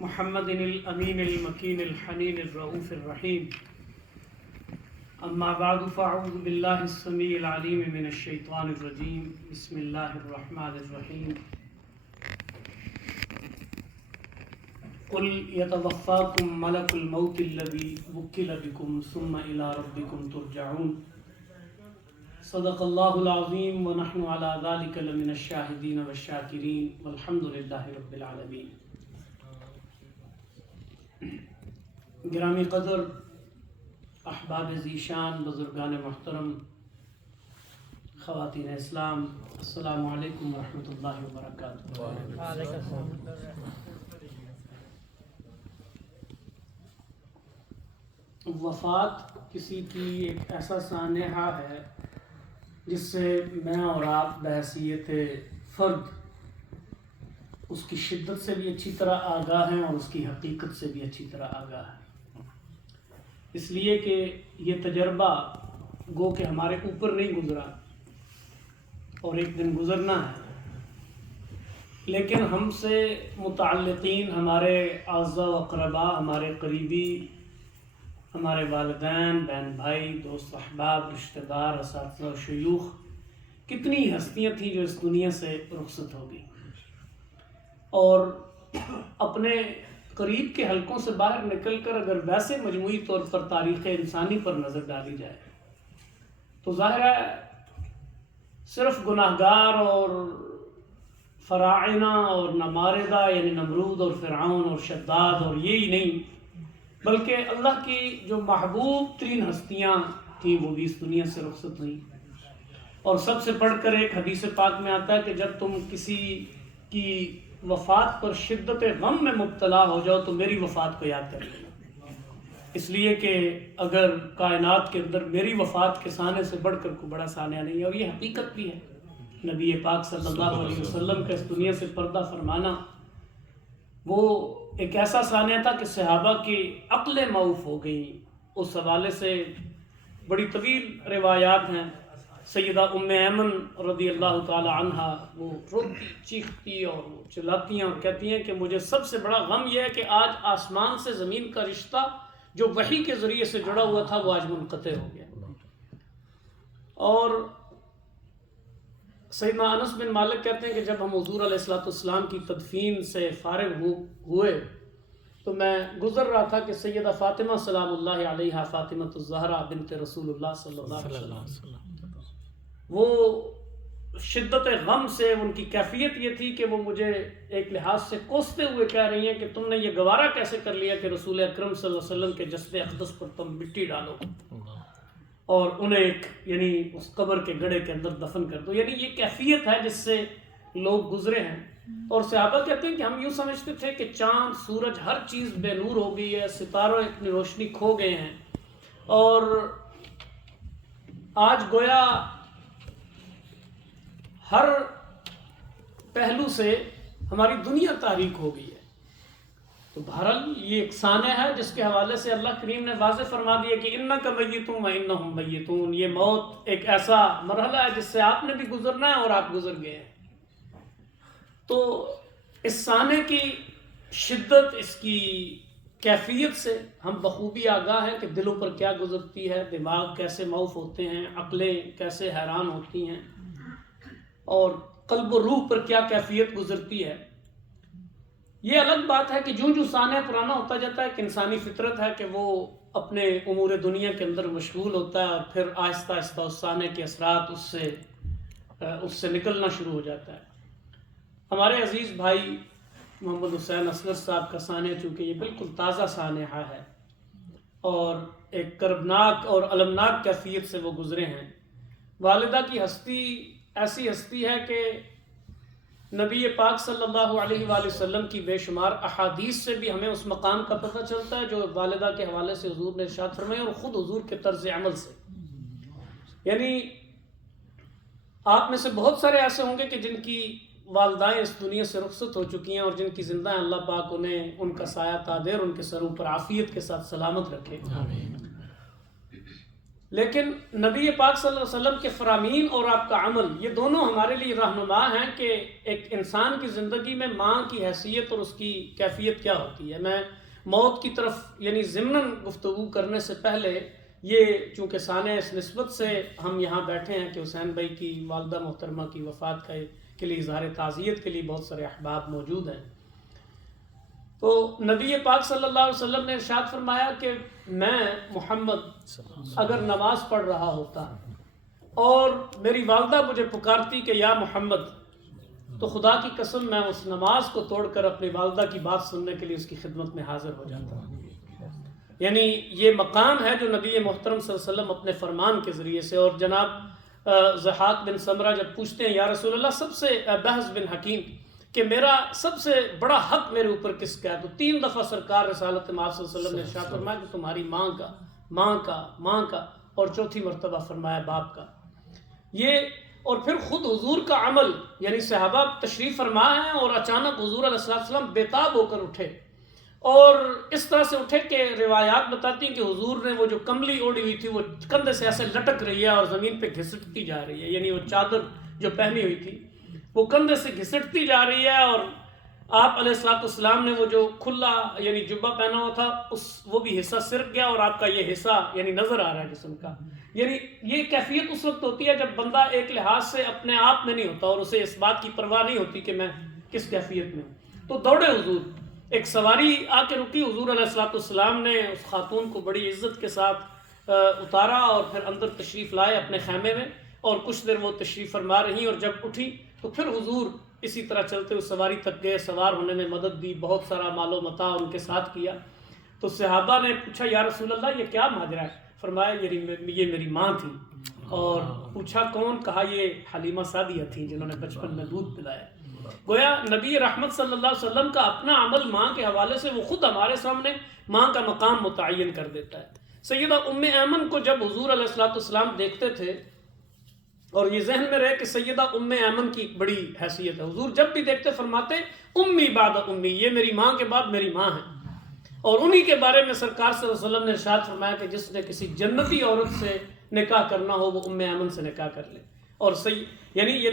محمد الأمين المكين الحنين الرؤوف الرحيم. أما بعد فأعوذ بالله السميع العليم من الشيطان الرجيم. بسم الله الرحمن الرحيم. قل يتوفاكم ملك الموت الذي وكل بكم ثم إلى ربكم ترجعون. صدق الله العظيم ونحن على ذلك لمن الشاهدين والشاكرين والحمد لله رب العالمين. گرامی قدر احباب ذیشان، بزرگان محترم، خواتین اسلام، السلام علیکم ورحمۃ اللہ وبرکاتہ. وفات کسی کی ایک ایسا سانحہ ہے جس سے میں اور آپ بحیثیت فرد اس کی شدت سے بھی اچھی طرح آگاہ ہیں اور اس کی حقیقت سے بھی اچھی طرح آگاہ ہیں، اس لیے کہ یہ تجربہ گو کہ ہمارے اوپر نہیں گزرا اور ایک دن گزرنا ہے، لیکن ہم سے متعلقین، ہمارے اعزاء و اقرباء، ہمارے قریبی، ہمارے والدین، بہن بھائی، دوست احباب، رشتہ دار، اساتذہ و شیوخ، کتنی ہستیاں تھیں جو اس دنیا سے رخصت ہو گئی، اور اپنے قریب کے حلقوں سے باہر نکل کر اگر ویسے مجموعی طور پر تاریخ انسانی پر نظر ڈالی جائے تو ظاہر ہے صرف گناہگار اور فراعنہ اور نماردہ یعنی نمرود اور فرعون اور شداد اور یہی نہیں، بلکہ اللہ کی جو محبوب ترین ہستیاں تھیں وہ بھی اس دنیا سے رخصت ہوئیں. اور سب سے بڑھ کر ایک حدیث پاک میں آتا ہے کہ جب تم کسی کی وفات پر شدت غم میں مبتلا ہو جاؤ تو میری وفات کو یاد کر لینا، اس لیے کہ اگر کائنات کے اندر میری وفات کے سانے سے بڑھ کر کوئی بڑا سانحہ نہیں ہے. اور یہ حقیقت بھی ہے. نبی پاک صلی اللہ علیہ وسلم کا اس دنیا سے پردہ فرمانا وہ ایک ایسا سانحہ تھا کہ صحابہ کی عقلیں معوف ہو گئیں. اس حوالے سے بڑی طویل روایات ہیں. سیدہ ام ایمن رضی اللہ تعالی عنہا وہ روتی چیختی اور چلاتی ہیں اور کہتی ہیں کہ مجھے سب سے بڑا غم یہ ہے کہ آج آسمان سے زمین کا رشتہ جو وحی کے ذریعے سے جڑا ہوا تھا وہ آج منقطع ہو گیا. اور سیدنا انس بن مالک کہتے ہیں کہ جب ہم حضور علیہ الصلوۃ والسلام کی تدفین سے فارغ ہوئے تو میں گزر رہا تھا کہ سیدہ فاطمہ سلام اللہ علیہا، فاطمہ الزہرا بنت رسول اللہ صلی اللہ علیہ وسلم، وہ شدت غم سے ان کی کیفیت یہ تھی کہ وہ مجھے ایک لحاظ سے کوستے ہوئے کہہ رہی ہیں کہ تم نے یہ گوارا کیسے کر لیا کہ رسول اکرم صلی اللہ علیہ وسلم کے جسد اقدس پر تم مٹی ڈالو اور انہیں ایک یعنی اس قبر کے گڑھے کے اندر دفن کر دو. یعنی یہ کیفیت ہے جس سے لوگ گزرے ہیں. اور صحابہ کہتے ہیں کہ ہم یوں سمجھتے تھے کہ چاند، سورج، ہر چیز بے نور ہو گئی ہے، ستاروں اپنی روشنی کھو گئے ہیں، اور آج گویا ہر پہلو سے ہماری دنیا تاریک ہو گئی ہے. تو بہرحال یہ ایک سانحہ ہے جس کے حوالے سے اللہ کریم نے واضح فرما دیا کہ انک میتون و انہم میتون. یہ موت ایک ایسا مرحلہ ہے جس سے آپ نے بھی گزرنا ہے اور آپ گزر گئے ہیں. تو اس سانحے کی شدت، اس کی کیفیت سے ہم بخوبی آگاہ ہیں کہ دلوں پر کیا گزرتی ہے، دماغ کیسے معوف ہوتے ہیں، عقلیں کیسے حیران ہوتی ہیں، اور قلب و روح پر کیا کیفیت گزرتی ہے. یہ الگ بات ہے کہ جو سانحہ پرانا ہوتا جاتا ہے کہ انسانی فطرت ہے کہ وہ اپنے امور دنیا کے اندر مشغول ہوتا ہے اور پھر آہستہ آہستہ اس سانحے کے اثرات اس سے نکلنا شروع ہو جاتا ہے. ہمارے عزیز بھائی محمد حسین اصغر صاحب کا سانحہ چونکہ یہ بالکل تازہ سانحہ ہے اور ایک کربناک اور المناک کیفیت سے وہ گزرے ہیں. والدہ کی ہستی ایسی ہستی ہے کہ نبی پاک صلی اللہ علیہ وآلہ وسلم کی بے شمار احادیث سے بھی ہمیں اس مقام کا پتہ چلتا ہے جو والدہ کے حوالے سے حضور نے ارشاد فرمایا اور خود حضور کے طرز عمل سے. یعنی آپ میں سے بہت سارے ایسے ہوں گے کہ جن کی والدائیں اس دنیا سے رخصت ہو چکی ہیں اور جن کی زندہ ہیں، اللہ پاک انہیں ان کا سایہ تادیر ان کے سروں پر عافیت کے ساتھ سلامت رکھے. لیکن نبی پاک صلی اللہ علیہ وسلم کے فرامین اور آپ کا عمل یہ دونوں ہمارے لیے رہنما ہیں کہ ایک انسان کی زندگی میں ماں کی حیثیت اور اس کی کیفیت کیا ہوتی ہے۔ میں موت کی طرف یعنی ضمناً گفتگو کرنے سے پہلے یہ چونکہ سانح اس نسبت سے ہم یہاں بیٹھے ہیں کہ حسین بھائی کی والدہ محترمہ کی وفات کے لیے اظہار تعزیت کے لیے بہت سارے احباب موجود ہیں، تو نبی پاک صلی اللہ علیہ وسلم نے ارشاد فرمایا کہ میں محمد اگر نماز پڑھ رہا ہوتا اور میری والدہ مجھے پکارتی کہ یا محمد، تو خدا کی قسم میں اس نماز کو توڑ کر اپنی والدہ کی بات سننے کے لیے اس کی خدمت میں حاضر ہو جاتا۔ یعنی یہ مقام ہے جو نبی محترم صلی اللہ علیہ وسلم اپنے فرمان کے ذریعے سے، اور جناب ضحاک بن سمرہ جب پوچھتے ہیں یا رسول اللہ سب سے بحث بن حکیم کہ میرا سب سے بڑا حق میرے اوپر کس کا ہے، تو 3 دفعہ سرکار رسالت مآب صلی اللہ علیہ وسلم نے ارشاد فرمایا کہ تمہاری ماں کا اور چوتھی مرتبہ فرمایا باپ کا۔ یہ اور پھر خود حضور کا عمل، یعنی صحابہ تشریف فرما ہیں اور اچانک حضور علیہ السلام بےتاب ہو کر اٹھے، اور اس طرح سے اٹھے کہ روایات بتاتی ہیں کہ حضور نے وہ جو کملی اوڑھی ہوئی تھی وہ کندھے سے ایسے لٹک رہی ہے اور زمین پہ گھسٹتی جا رہی ہے، یعنی وہ چادر جو پہنی ہوئی تھی وہ کندھے سے گھسٹتی جا رہی ہے، اور آپ علیہ السلام نے وہ جو کھلا یعنی جبہ پہنا ہوا تھا وہ بھی حصہ سرک گیا، اور آپ کا یہ حصہ یعنی نظر آ رہا ہے جسم کا۔ یعنی یہ کیفیت اس وقت ہوتی ہے جب بندہ ایک لحاظ سے اپنے آپ میں نہیں ہوتا اور اسے اس بات کی پرواہ نہیں ہوتی کہ میں کس کیفیت میں ہوں۔ تو دوڑے حضور، ایک سواری آ کے رکی، حضور علیہ السلام نے اس خاتون کو بڑی عزت کے ساتھ اتارا اور پھر اندر تشریف لائے اپنے خیمے میں، اور کچھ دیر وہ تشریف فرما رہی، اور جب اٹھی تو پھر حضور اسی طرح چلتے ہوئے سواری تک گئے، سوار ہونے میں مدد دی، بہت سارا مال و متاع ان کے ساتھ کیا۔ تو صحابہ نے پوچھا یا رسول اللہ یہ کیا ماجرا ہے؟ فرمایا یہ میری ماں تھی، اور پوچھا کون؟ کہا یہ حلیمہ سعدیہ تھیں جنہوں نے بچپن میں دودھ پلایا۔ گویا نبی رحمت صلی اللہ علیہ وسلم کا اپنا عمل ماں کے حوالے سے وہ خود ہمارے سامنے ماں کا مقام متعین کر دیتا ہے۔ سیدہ ام ایمن کو جب حضور علیہ السلام دیکھتے تھے، اور یہ ذہن میں رہے کہ سیدہ ام ایمن کی بڑی حیثیت ہے، حضور جب بھی دیکھتے فرماتے امی بعد امی، یہ میری ماں کے بعد میری ماں ہے، اور انہی کے بارے میں سرکار صلی اللہ علیہ وسلم نے ارشاد فرمایا کہ جس نے کسی جنتی عورت سے نکاح کرنا ہو وہ ام ایمن سے نکاح کر لے۔ اور یعنی یہ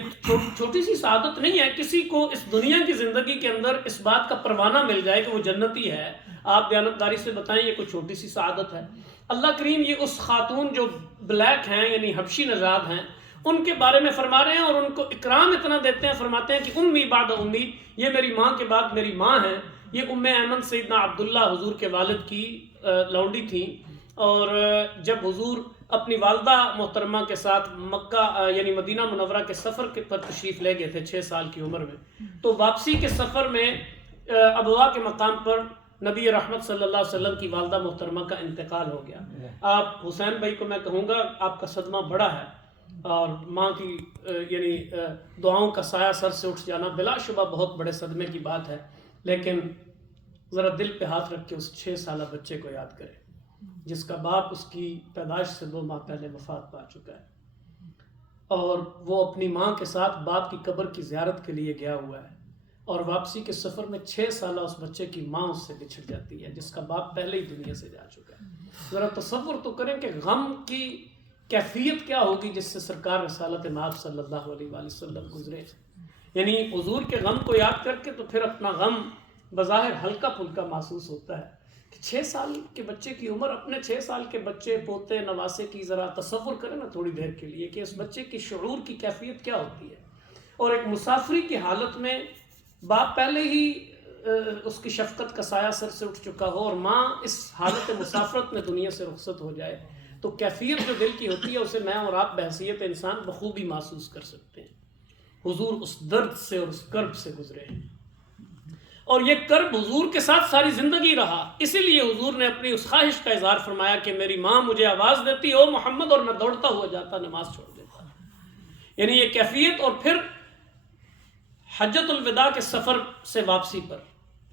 چھوٹی سی سعادت نہیں ہے، کسی کو اس دنیا کی زندگی کے اندر اس بات کا پروانہ مل جائے کہ وہ جنتی ہے، آپ دیانتداری سے بتائیں یہ کوئی چھوٹی سی سعادت ہے؟ اللہ کریم یہ اس خاتون جو بلیک ہیں یعنی حبشی نژاد ہیں ان کے بارے میں فرما رہے ہیں، اور ان کو اکرام اتنا دیتے ہیں، فرماتے ہیں کہ امی بعد امی، یہ میری ماں کے بعد میری ماں ہے۔ یہ ام ایمن سیدنا عبداللہ حضور کے والد کی لونڈی تھیں، اور جب حضور اپنی والدہ محترمہ کے ساتھ مکہ یعنی مدینہ منورہ کے سفر کے پر تشریف لے گئے تھے 6 سال کی عمر میں، تو واپسی کے سفر میں ابوا کے مقام پر نبی رحمت صلی اللہ علیہ وسلم کی والدہ محترمہ کا انتقال ہو گیا۔ آپ حسین بھائی کو میں کہوں گا آپ کا صدمہ بڑا ہے، اور ماں کی یعنی دعاؤں کا سایہ سر سے اٹھ جانا بلا شبہ بہت بڑے صدمے کی بات ہے، لیکن ذرا دل پہ ہاتھ رکھ کے اس 6 سالہ بچے کو یاد کریں جس کا باپ اس کی پیدائش سے 2 ماہ پہلے وفات پا چکا ہے، اور وہ اپنی ماں کے ساتھ باپ کی قبر کی زیارت کے لیے گیا ہوا ہے، اور واپسی کے سفر میں 6 سالہ اس بچے کی ماں اس سے بچھڑ جاتی ہے جس کا باپ پہلے ہی دنیا سے جا چکا ہے۔ ذرا تصور تو کریں کہ غم کی کیفیت کیا ہوگی جس سے سرکار رسالت مآب صلی اللہ علیہ وآلہ وسلم گزرے، یعنی حضور کے غم کو یاد کر کے تو پھر اپنا غم بظاہر ہلکا پھلکا محسوس ہوتا ہے کہ 6 سال کے بچے کی عمر، اپنے 6 سال کے بچے پوتے نواسے کی ذرا تصور کریں نا تھوڑی دیر کے لیے کہ اس بچے کی شعور کی کیفیت کیا ہوتی ہے، اور ایک مسافری کی حالت میں باپ پہلے ہی اس کی شفقت کا سایہ سر سے اٹھ چکا ہو اور ماں اس حالت مسافرت میں دنیا سے رخصت ہو جائے، تو کیفیت جو دل کی ہوتی ہے اسے میں اور آپ بحیثیت انسان بخوبی محسوس کر سکتے ہیں۔ حضور اس درد سے اور اس کرب سے گزرے ہیں، اور یہ کرب حضور کے ساتھ ساری زندگی رہا، اسی لیے حضور نے اپنی اس خواہش کا اظہار فرمایا کہ میری ماں مجھے آواز دیتی او محمد، اور میں دوڑتا ہوا جاتا نماز چھوڑ دیتا۔ یعنی یہ کیفیت، اور پھر حجۃ الوداع کے سفر سے واپسی پر،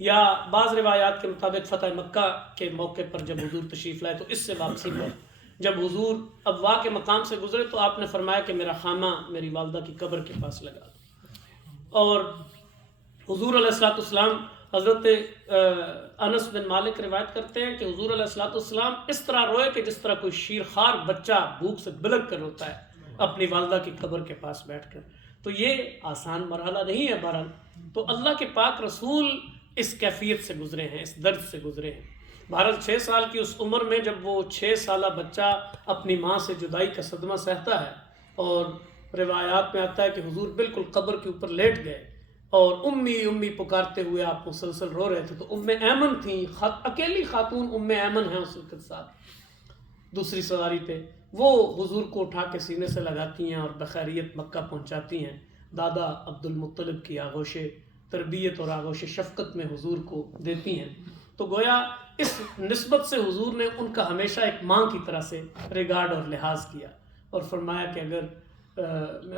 یا بعض روایات کے مطابق فتح مکہ کے موقع پر جب حضور تشریف لائے تو اس سے واپسی پر جب حضور ابوا کے مقام سے گزرے تو آپ نے فرمایا کہ میرا خیمہ میری والدہ کی قبر کے پاس لگا، اور حضور علیہ السلام حضرت انس بن مالک روایت کرتے ہیں کہ حضور علیہ الصلوۃ والسلام اس طرح روئے کہ جس طرح کوئی شیرخوار بچہ بھوک سے بلک کر روتا ہے اپنی والدہ کی قبر کے پاس بیٹھ کر. تو یہ آسان مرحلہ نہیں ہے بہرحال. تو اللہ کے پاک رسول اس کیفیت سے گزرے ہیں، اس درد سے گزرے ہیں. بہرحال 6 سال کی اس عمر میں جب وہ 6 سالہ بچہ اپنی ماں سے جدائی کا صدمہ سہتا ہے، اور روایات میں آتا ہے کہ حضور بالکل قبر کے اوپر لیٹ گئے اور امی امی پکارتے ہوئے آپ مسلسل رو رہے تھے. تو ام ایمن تھیں، اکیلی خاتون ام ایمن ہیں اس وقت ساتھ دوسری سواری پہ. وہ حضور کو اٹھا کے سینے سے لگاتی ہیں اور بخیریت مکہ پہنچاتی ہیں. دادا عبد المطلب کی آغوش تربیت اور آغوش شفقت میں حضور کو دیتی ہیں. تو گویا اس نسبت سے حضور نے ان کا ہمیشہ ایک ماں کی طرح سے ریگارڈ اور لحاظ کیا اور فرمایا کہ اگر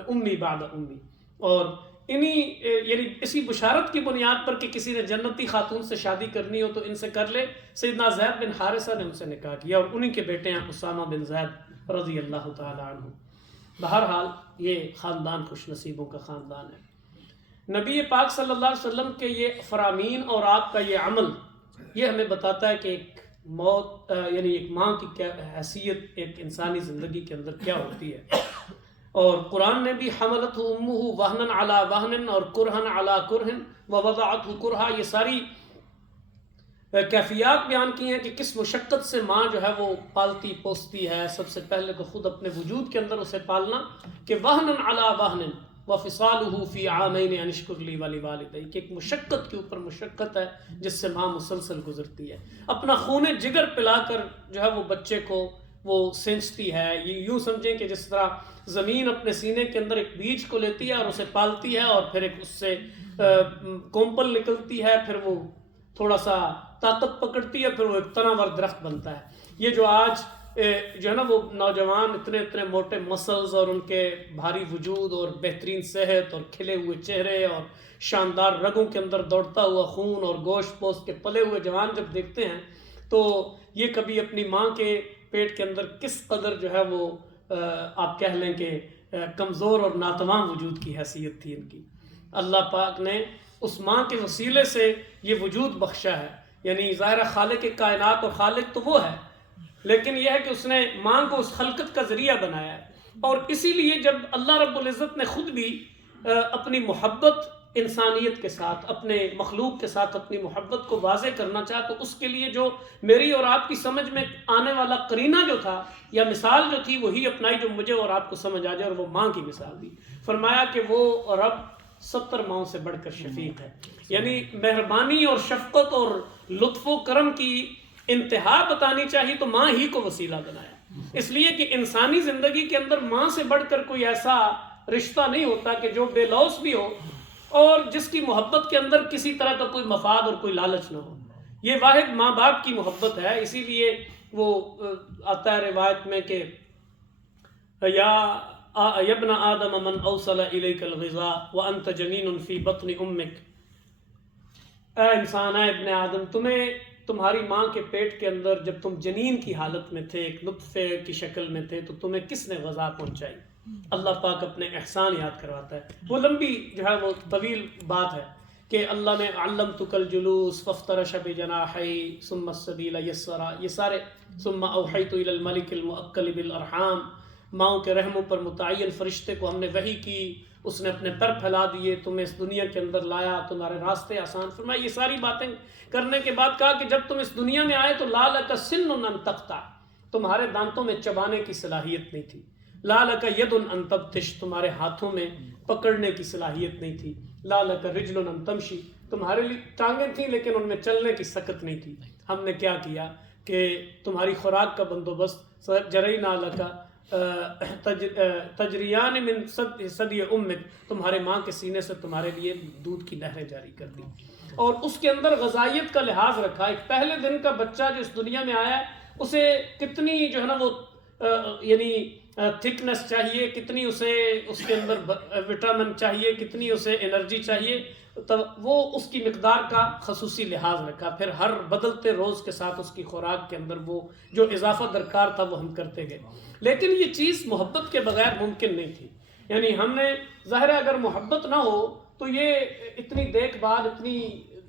امی بعد امی. اور یعنی اسی بشارت کی بنیاد پر کہ کسی نے جنتی خاتون سے شادی کرنی ہو تو ان سے کر لے، سیدنا زید بن حارثہ نے ان سے نکاح کیا اور انہی کے بیٹے ہیں اسامہ بن زید رضی اللہ تعالی عنہ. بہرحال یہ خاندان خوش نصیبوں کا خاندان ہے. نبی پاک صلی اللہ علیہ وسلم کے یہ فرامین اور آپ کا یہ عمل یہ ہمیں بتاتا ہے کہ ایک موت یعنی ایک ماں کی کیا حیثیت ایک انسانی زندگی کے اندر کیا ہوتی ہے. اور قرآن نے بھی حملتہ امہ وہنن علی وہنن اور کرہن علی کرہن ووضعتہ کرہا، یہ ساری کیفیات بیان کی ہیں کہ کس مشقت سے ماں جو ہے وہ پالتی پوستی ہے. سب سے پہلے تو خود اپنے وجود کے اندر اسے پالنا، کہ وہنن علی وہنن وفصالہ فی عامین ان اشکر لی ولوالدیک، کہ ایک مشقت کے اوپر مشقت ہے جس سے ماں مسلسل گزرتی ہے. اپنا خون جگر پلا کر جو ہے وہ بچے کو وہ سینچتی ہے. یہ یوں سمجھیں کہ جس طرح زمین اپنے سینے کے اندر ایک بیج کو لیتی ہے اور اسے پالتی ہے اور پھر ایک اس سے کومپل نکلتی ہے، پھر وہ تھوڑا سا طاقت پکڑتی ہے، پھر وہ ایک تناور درخت بنتا ہے. یہ جو آج جو ہے نا وہ نوجوان اتنے موٹے مسلز اور ان کے بھاری وجود اور بہترین صحت اور کھلے ہوئے چہرے اور شاندار رگوں کے اندر دوڑتا ہوا خون اور گوشت پوست کے پلے ہوئے جوان جب دیکھتے ہیں تو یہ کبھی اپنی ماں کے پیٹ کے اندر کس قدر جو ہے وہ آپ کہہ لیں کہ کمزور اور ناتمام وجود کی حیثیت تھی ان کی. اللہ پاک نے اس ماں کے وسیلے سے یہ وجود بخشا ہے. یعنی ظاہر خالق کائنات اور خالق تو وہ ہے، لیکن یہ ہے کہ اس نے ماں کو اس خلقت کا ذریعہ بنایا ہے. اور اسی لیے جب اللہ رب العزت نے خود بھی اپنی محبت انسانیت کے ساتھ، اپنے مخلوق کے ساتھ اپنی محبت کو واضح کرنا چاہا، تو اس کے لیے جو میری اور آپ کی سمجھ میں آنے والا قرینہ جو تھا یا مثال جو تھی وہی اپنائی جو مجھے اور آپ کو سمجھ آ جائے، اور وہ ماں کی مثال دی. فرمایا کہ وہ رب 70 ماؤں سے بڑھ کر شفیق ہے. یعنی مہربانی اور شفقت اور لطف و کرم کی انتہا بتانی چاہیے تو ماں ہی کو وسیلہ بنایا. اس لیے کہ انسانی زندگی کے اندر ماں سے بڑھ کر کوئی ایسا رشتہ نہیں ہوتا کہ جو بے لوث بھی ہو اور جس کی محبت کے اندر کسی طرح کا کوئی مفاد اور کوئی لالچ نہ ہو. یہ واحد ماں باپ کی محبت ہے. اسی لیے وہ آتا ہے روایت میں کہ یا ابن آدم من اوصل الیک الغذاء وانت جنین فی بطن امک، اے انسان، اے ابن آدم، تمہیں تمہاری ماں کے پیٹ کے اندر جب تم جنین کی حالت میں تھے، ایک نطفے کی شکل میں تھے، تو تمہیں کس نے غذا پہنچائی؟ اللہ پاک اپنے احسان یاد کرواتا ہے. وہ لمبی جو ہے وہ طویل بات ہے کہ اللہ نے علمتک الجلوس فافترش بجناحی ثم السبیل یسرا، یہ سارے ثم اوحیت الی الملک المؤکل بالارحام، ماؤں کے رحموں پر متعین فرشتے کو ہم نے وحی کی، اس نے اپنے پر پھیلا دیے، تمہیں اس دنیا کے اندر لایا، تمہارے راستے آسان فرمائے. یہ ساری باتیں کرنے کے بعد کہا کہ جب تم اس دنیا میں آئے تو لا لک سن ان تقطع، تمہارے دانتوں میں چبانے کی صلاحیت نہیں تھی. لا لک ید ان تبطش، تمہارے ہاتھوں میں پکڑنے کی صلاحیت نہیں تھی. لا لک رجل ان تمشی، تمہارے لیے ٹانگیں تھیں لیکن ان میں چلنے کی سکت نہیں تھی. ہم نے کیا کیا کہ تمہاری خوراک کا بندوبست جرینا لک تجریان من ثدی امک، تمہارے ماں کے سینے سے تمہارے لیے دودھ کی نہریں جاری کر دی. اور اس کے اندر غذائیت کا لحاظ رکھا. ایک پہلے دن کا بچہ جو اس دنیا میں آیا ہے اسے کتنی جو ہے نا وہ یعنی تھکنس چاہیے، کتنی اسے اس کے اندر وٹامن چاہیے، کتنی اسے انرجی چاہیے، تو وہ اس کی مقدار کا خصوصی لحاظ رکھا. پھر ہر بدلتے روز کے ساتھ اس کی خوراک کے اندر وہ جو اضافہ درکار تھا وہ ہم کرتے گئے. لیکن یہ چیز محبت کے بغیر ممکن نہیں تھی. یعنی ہم نے ظاہر ہے اگر محبت نہ ہو تو یہ اتنی دیکھ بھال، اتنی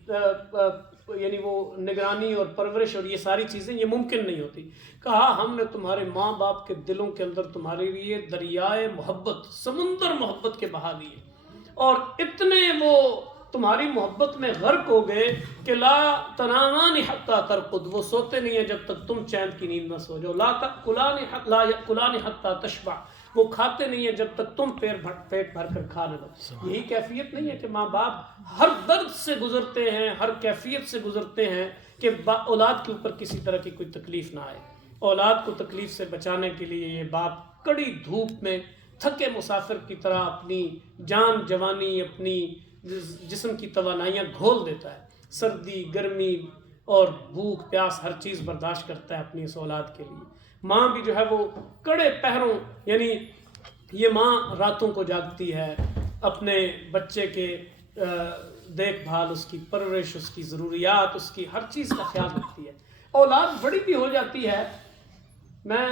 یعنی وہ نگرانی اور پرورش اور یہ ساری چیزیں یہ ممکن نہیں ہوتی. کہا ہم نے تمہارے ماں باپ کے دلوں کے اندر تمہارے لیے دریائے محبت، سمندر محبت کے بہا دیے، اور اتنے وہ تمہاری محبت میں غرق ہو گئے کہ لا تنامان حتی ترقد، وہ سوتے نہیں ہیں جب تک تم چین کی نیند نہ سو جاؤ. لا یأکلان حتی تشبع، وہ کھاتے نہیں ہیں جب تک تم پیٹ بھر کر کھا نہ لو. یہی کیفیت نہیں ہے کہ ماں باپ ہر درد سے گزرتے ہیں، ہر کیفیت سے گزرتے ہیں کہ اولاد کے اوپر کسی طرح کی کوئی تکلیف نہ آئے. اولاد کو تکلیف سے بچانے کے لیے یہ باپ کڑی دھوپ میں تھکے مسافر کی طرح اپنی جان جوانی، اپنی جسم کی توانائیاں گھول دیتا ہے، سردی گرمی اور بھوک پیاس ہر چیز برداشت کرتا ہے اپنی اس اولاد کے لیے. ماں بھی جو ہے وہ کڑے پہروں، یعنی یہ ماں راتوں کو جاگتی ہے اپنے بچے کے دیکھ بھال، اس کی پرورش، اس کی ضروریات، اس کی ہر چیز کا خیال رکھتی ہے. اولاد بڑی بھی ہو جاتی ہے. میں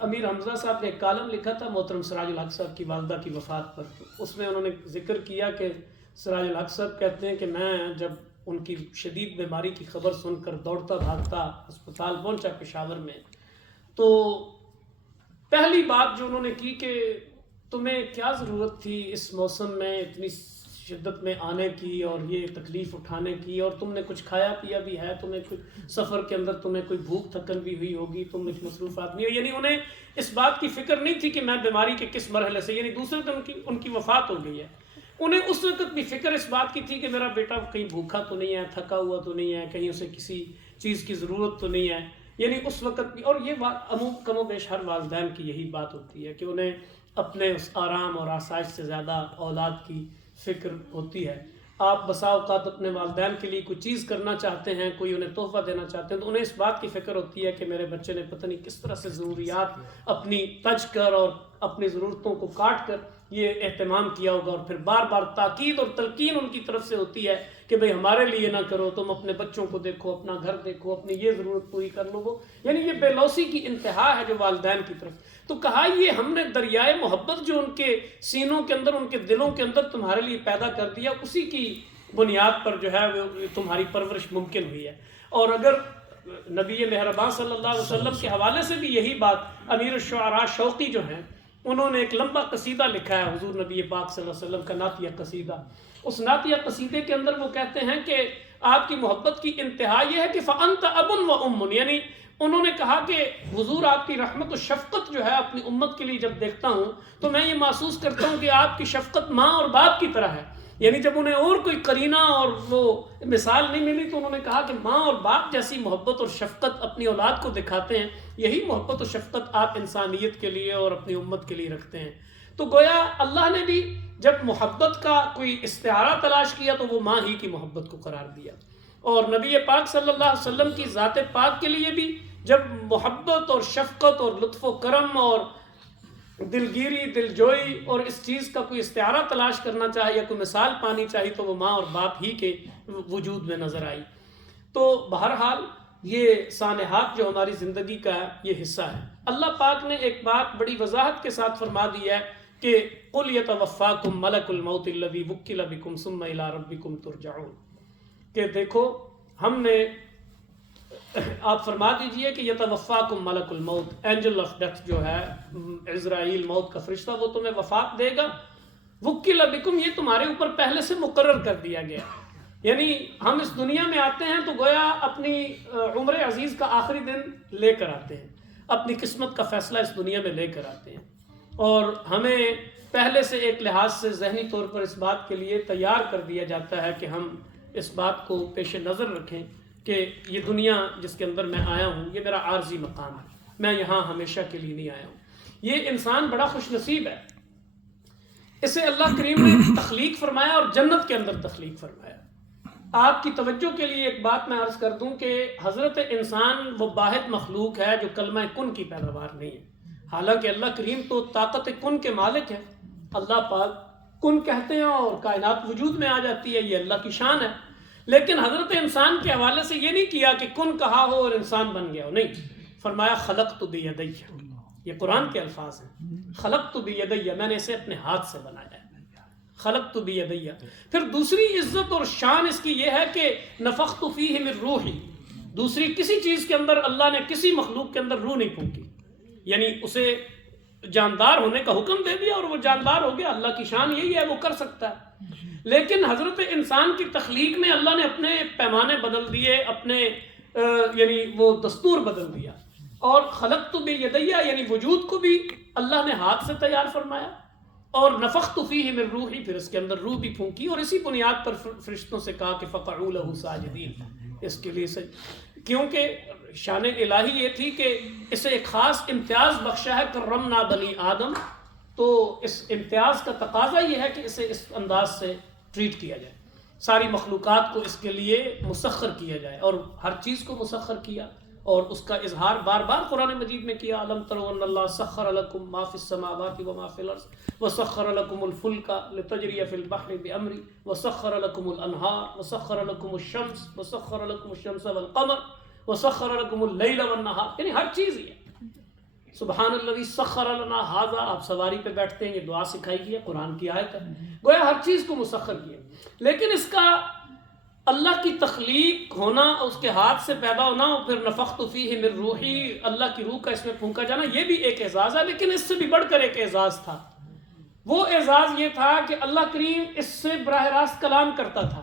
امیر حمزہ صاحب نے ایک کالم لکھا تھا محترم سراج الحق صاحب کی والدہ کی وفات پر، اس میں انہوں نے ذکر کیا کہ سراج الحق صاحب کہتے ہیں کہ میں جب ان کی شدید بیماری کی خبر سن کر دوڑتا بھاگتا ہسپتال پہنچا پشاور میں، تو پہلی بات جو انہوں نے کی کہ تمہیں کیا ضرورت تھی اس موسم میں اتنی شدت میں آنے کی اور یہ تکلیف اٹھانے کی، اور تم نے کچھ کھایا پیا بھی ہے، تمہیں کچھ سفر کے اندر تمہیں کوئی بھوک تھکن بھی ہوئی ہوگی، تم ایک مصروف آدمی ہو. یعنی انہیں اس بات کی فکر نہیں تھی کہ میں بیماری کے کس مرحلے سے، یعنی دوسرے دن ان کی وفات ہو گئی ہے. انہیں اس وقت بھی فکر اس بات کی تھی کہ میرا بیٹا کہیں بھوکا تو نہیں ہے، تھکا ہوا تو نہیں ہے، کہیں اسے کسی چیز کی ضرورت تو نہیں ہے. یعنی اس وقت بھی، اور یہ کم و بیش ہر والدین کی یہی بات ہوتی ہے کہ انہیں اپنے اس آرام اور آسائش سے زیادہ اولاد کی فکر ہوتی ہے. آپ بسا اوقات اپنے والدین کے لیے کوئی چیز کرنا چاہتے ہیں، کوئی انہیں تحفہ دینا چاہتے ہیں، تو انہیں اس بات کی فکر ہوتی ہے کہ میرے بچے نے پتہ نہیں کس طرح سے ضروریات اپنی تج کر اور اپنی ضرورتوں کو کاٹ کر یہ اہتمام کیا ہوگا، اور پھر بار بار تاکید اور تلقین ان کی طرف سے ہوتی ہے کہ بھئی ہمارے لیے نہ کرو، تم اپنے بچوں کو دیکھو، اپنا گھر دیکھو، اپنی یہ ضرورت پوری کر لو. وہ یعنی یہ بے لوثی کی انتہا ہے جو والدین کی طرف. تو کہا یہ ہم نے دریائے محبت جو ان کے سینوں کے اندر، ان کے دلوں کے اندر تمہارے لیے پیدا کر دیا، اسی کی بنیاد پر جو ہے وہ تمہاری پرورش ممکن ہوئی ہے. اور اگر نبی مہربان صلی اللہ علیہ وسلم کے حوالے سے بھی یہی بات، امیر الشعراء شوقی جو ہیں انہوں نے ایک لمبا قصیدہ لکھا ہے حضور نبی پاک صلی اللہ علیہ وسلم کا نعتیہ قصیدہ. اس نعتیہ قصیدے کے اندر وہ کہتے ہیں کہ آپ کی محبت کی انتہا یہ ہے کہ فَأَنْتَ أَبٌ وَأُمٌ، یعنی انہوں نے کہا کہ حضور آپ کی رحمت و شفقت جو ہے اپنی امت کے لیے جب دیکھتا ہوں تو میں یہ محسوس کرتا ہوں کہ آپ کی شفقت ماں اور باپ کی طرح ہے. یعنی جب انہیں اور کوئی قرینہ اور وہ مثال نہیں ملی تو انہوں نے کہا کہ ماں اور باپ جیسی محبت اور شفقت اپنی اولاد کو دکھاتے ہیں، یہی محبت و شفقت آپ انسانیت کے لیے اور اپنی امت کے لیے رکھتے ہیں. تو گویا اللہ نے بھی جب محبت کا کوئی استعارہ تلاش کیا تو وہ ماں ہی کی محبت کو قرار دیا، اور نبی پاک صلی اللہ علیہ وسلم کی ذات پاک کے لیے بھی جب محبت اور شفقت اور لطف و کرم اور دلگیری دلجوئی اور اس چیز کا کوئی استعارہ تلاش کرنا چاہے یا کوئی مثال پانی چاہیے تو وہ ماں اور باپ ہی کے وجود میں نظر آئی. تو بہرحال یہ سانحات جو ہماری زندگی کا ہے یہ حصہ ہے. اللہ پاک نے ایک بات بڑی وضاحت کے ساتھ فرما دی ہے کہ قُلْ يَتَوَفَّاكُمْ مَلَكُ الْمَوْتِ الَّذِي وُكِّلَ بِكُمْ ثُمَّ إِلَىٰ رَبِّكُمْ تُرْجَعُونَ، کہ دیکھو ہم نے، آپ فرما دیجئے کہ یتوفاکم ملک الموت، اینجل آف ڈیتھ جو ہے عزرائیل موت کا فرشتہ، وہ تمہیں وفات دے گا. وکل بکم، یہ تمہارے اوپر پہلے سے مقرر کر دیا گیا. یعنی ہم اس دنیا میں آتے ہیں تو گویا اپنی عمر عزیز کا آخری دن لے کر آتے ہیں، اپنی قسمت کا فیصلہ اس دنیا میں لے کر آتے ہیں، اور ہمیں پہلے سے ایک لحاظ سے ذہنی طور پر اس بات کے لیے تیار کر دیا جاتا ہے کہ ہم اس بات کو پیش نظر رکھیں کہ یہ دنیا جس کے اندر میں آیا ہوں یہ میرا عارضی مقام ہے، میں یہاں ہمیشہ کے لیے نہیں آیا ہوں. یہ انسان بڑا خوش نصیب ہے، اسے اللہ کریم نے تخلیق فرمایا اور جنت کے اندر تخلیق فرمایا. آپ کی توجہ کے لیے ایک بات میں عرض کر دوں کہ حضرت انسان وہ واحد مخلوق ہے جو کلمہ کن کی پیداوار نہیں ہے. حالانکہ اللہ کریم تو طاقت کن کے مالک ہے، اللہ پاک کن کہتے ہیں اور کائنات وجود میں آ جاتی ہے، یہ اللہ کی شان ہے. لیکن حضرت انسان کے حوالے سے یہ نہیں کیا کہ کن کہا ہو اور انسان بن گیا ہو، نہیں، فرمایا خلقت بیدی، یہ قرآن کے الفاظ ہیں، خلقت بیدی، میں نے اسے اپنے ہاتھ سے بنایا ہے. خلقت بیدی. پھر دوسری عزت اور شان اس کی یہ ہے کہ نفخت فیہ من روحی. دوسری کسی چیز کے اندر اللہ نے کسی مخلوق کے اندر روح نہیں پھونکی، یعنی اسے جاندار ہونے کا حکم دے دیا اور وہ جاندار ہو گیا. اللہ کی شان یہی ہے، وہ کر سکتا ہے. لیکن حضرت انسان کی تخلیق میں اللہ نے اپنے پیمانے بدل دیے، اپنے یعنی وہ دستور بدل دیا. اور خلقت بیدی یعنی وجود کو بھی اللہ نے ہاتھ سے تیار فرمایا، اور نفخت فیہ من روحی، پھر اس کے اندر روح بھی پھونکی، اور اسی بنیاد پر فرشتوں سے کہا کہ فقعوا لہ ساجدین. اس کے لیے کیونکہ شان الہی یہ تھی کہ اسے ایک خاص امتیاز بخشا ہے، کرمنا بنی آدم، تو اس امتیاز کا تقاضا یہ ہے کہ اسے اس انداز سے ٹریٹ کیا جائے، ساری مخلوقات کو اس کے لیے مسخر کیا جائے، اور ہر چیز کو مسخر کیا، اور اس کا اظہار بار بار قرآن مجید میں کیا. الم تروا ان اللہ سخر لکم ما فی السماوات وما فی الارض وسخر لکم الفلک لتجری فی البحر بامری وسخر لکم الانہار وسخر لکم الشمس وسخر لکم الشمس والقمر وسخر لکم اللیل والنہار. یعنی ہر چیز ہی ہے. سبحان الذی سخر لنا ھذا، آپ سواری پہ بیٹھتے ہیں، یہ دعا سکھائی گئی ہے، قرآن کی آیت ہے. گویا ہر چیز کو مسخر کیا. لیکن اس کا اللہ کی تخلیق ہونا، اس کے ہاتھ سے پیدا ہونا، اور پھر نفخت فیہ من روحی، اللہ کی روح کا اس میں پھونکا جانا، یہ بھی ایک اعزاز ہے. لیکن اس سے بھی بڑھ کر ایک اعزاز تھا. وہ اعزاز یہ تھا کہ اللہ کریم اس سے براہ راست کلام کرتا تھا.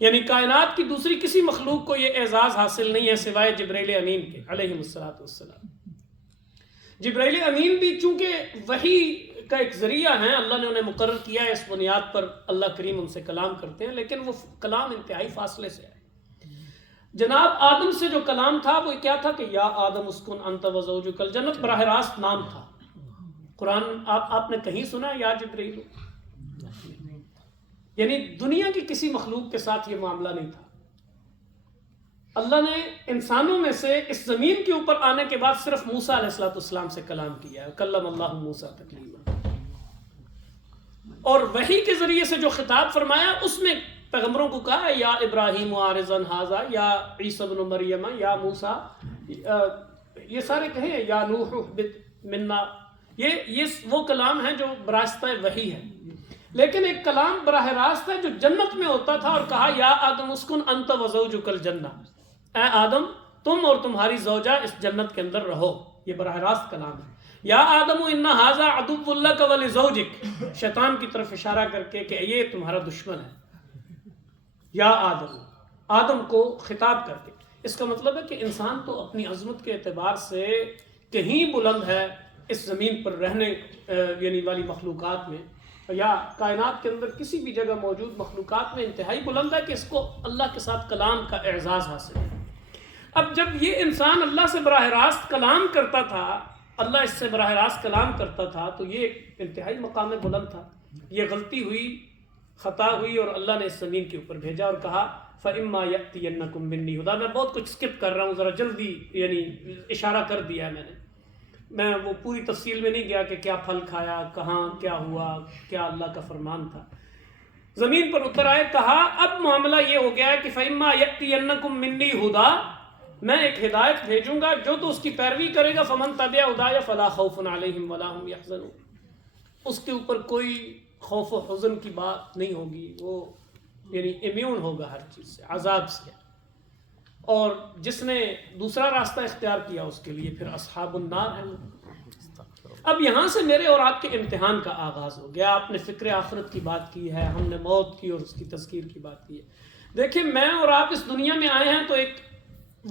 یعنی کائنات کی دوسری کسی مخلوق کو یہ اعزاز حاصل نہیں ہے سوائے جبرائیل امین کے علیہ الصلوۃ والسلام. جبرائیل امین بھی چونکہ وحی کا ایک ذریعہ ہیں، اللہ نے انہیں مقرر کیا ہے، اس بنیاد پر اللہ کریم ان سے کلام کرتے ہیں، لیکن وہ کلام انتہائی فاصلے سے ہے. جناب آدم سے جو کلام تھا وہ کیا تھا کہ یا آدم اسکن انت وزوجک الجنت، براہ راست نام تھا. قرآن آپ نے کہیں سنا یا جبرائیل؟ یعنی دنیا کی کسی مخلوق کے ساتھ یہ معاملہ نہیں تھا. اللہ نے انسانوں میں سے اس زمین کے اوپر آنے کے بعد صرف موسیٰ علیہ السلام سے کلام کیا ہے، کلم اللہ موسیٰ تکلیما. اور وحی کے ذریعے سے جو خطاب فرمایا اس میں پیغمبروں کو کہا یا ابراہیم عارضا ھذا، یا عیسیٰ ابن مریم، یا موسیٰ، یہ سارے کہیں، یا نوح اہبط منا. یہ وہ کلام ہیں جو براستہ وحی ہے. لیکن ایک کلام براہ راست ہے جو جنت میں ہوتا تھا، اور کہا یا آدم اسکن انت وزوجک الجنہ، اے آدم تم اور تمہاری زوجہ اس جنت کے اندر رہو. یہ براہ راست کلام ہے. یا آدم ان ھذا عدو لک ولزوجک، شیطان کی طرف اشارہ کر کے کہ یہ تمہارا دشمن ہے. یا آدم کو خطاب کر کے. اس کا مطلب ہے کہ انسان تو اپنی عظمت کے اعتبار سے کہیں بلند ہے اس زمین پر رہنے یعنی والی مخلوقات میں، یا کائنات کے اندر کسی بھی جگہ موجود مخلوقات میں انتہائی بلند ہے کہ اس کو اللہ کے ساتھ کلام کا اعزاز حاصل ہے. اب جب یہ انسان اللہ سے براہ راست کلام کرتا تھا، اللہ اس سے براہ راست کلام کرتا تھا، تو یہ انتہائی مقام بلند تھا. یہ غلطی ہوئی، خطا ہوئی، اور اللہ نے اس زمین کے اوپر بھیجا اور کہا فَإِمَّا يَأْتِيَنَّكُم مِّنِّي هُدًى. میں بہت کچھ اسکپ کر رہا ہوں، ذرا جلدی یعنی اشارہ کر دیا ہے میں وہ پوری تفصیل میں نہیں گیا کہ کیا پھل کھایا، کہاں کیا ہوا، کیا اللہ کا فرمان تھا. زمین پر اتر آئے، کہا اب معاملہ یہ ہو گیا ہے کہ فَإِمَّا يَأْتِيَنَّكُم مِّنِّي هُدًى، میں ایک ہدایت بھیجوں گا، جو تو اس کی پیروی کرے گا فَمَن تَبِعَ هُدَايَ فَلَا خَوْفٌ عَلَيْهِمْ وَلَا هُمْ يَحْزَنُونَ. اس کے اوپر کوئی خوف و حزن کی بات نہیں ہوگی، وہ یعنی امیون ہوگا ہر چیز سے، عذاب سے. اور جس نے دوسرا راستہ اختیار کیا اس کے لیے پھر اصحاب النار ہیں. اب یہاں سے میرے اور آپ کے امتحان کا آغاز ہو گیا. آپ نے فکر آخرت کی بات کی ہے، ہم نے موت کی اور اس کی تذکیر کی بات کی ہے. دیکھیں میں اور آپ اس دنیا میں آئے ہیں تو ایک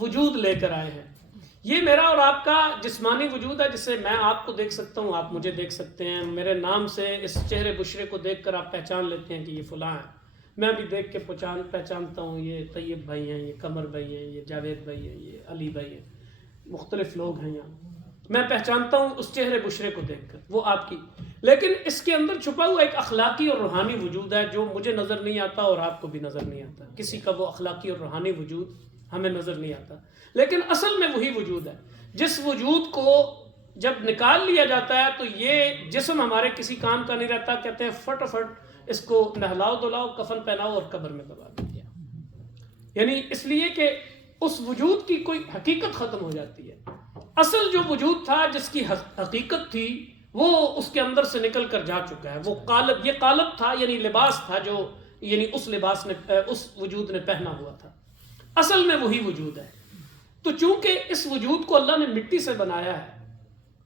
وجود لے کر آئے ہیں. یہ میرا اور آپ کا جسمانی وجود ہے، جسے میں آپ کو دیکھ سکتا ہوں، آپ مجھے دیکھ سکتے ہیں. میرے نام سے اس چہرے بشرے کو دیکھ کر آپ پہچان لیتے ہیں کہ یہ فلاں ہے. میں بھی دیکھ کے پہچانتا ہوں یہ طیب بھائی ہیں، یہ قمر بھائی ہیں، یہ جاوید بھائی ہیں، یہ علی بھائی ہیں. مختلف لوگ ہیں یہاں. میں پہچانتا ہوں اس چہرے بشرے کو دیکھ کر، وہ آپ کی. لیکن اس کے اندر چھپا ہوا ایک اخلاقی اور روحانی وجود ہے جو مجھے نظر نہیں آتا اور آپ کو بھی نظر نہیں آتا. کسی کا وہ اخلاقی اور روحانی وجود ہمیں نظر نہیں آتا، لیکن اصل میں وہی وجود ہے. جس وجود کو جب نکال لیا جاتا ہے تو یہ جسم ہمارے کسی کام کا نہیں رہتا. کہتے ہیں فٹ اس کو نہلاؤ دلاؤ، کفن پہناؤ اور قبر میں دبا دیا. یعنی اس لیے کہ اس وجود کی کوئی حقیقت ختم ہو جاتی ہے. اصل جو وجود تھا، جس کی حقیقت تھی، وہ اس کے اندر سے نکل کر جا چکا ہے. وہ قالب، یہ قالب تھا یعنی لباس تھا جو یعنی اس لباس نے اس وجود نے پہنا ہوا تھا، اصل میں وہی وجود ہے. تو چونکہ اس وجود کو اللہ نے مٹی سے بنایا ہے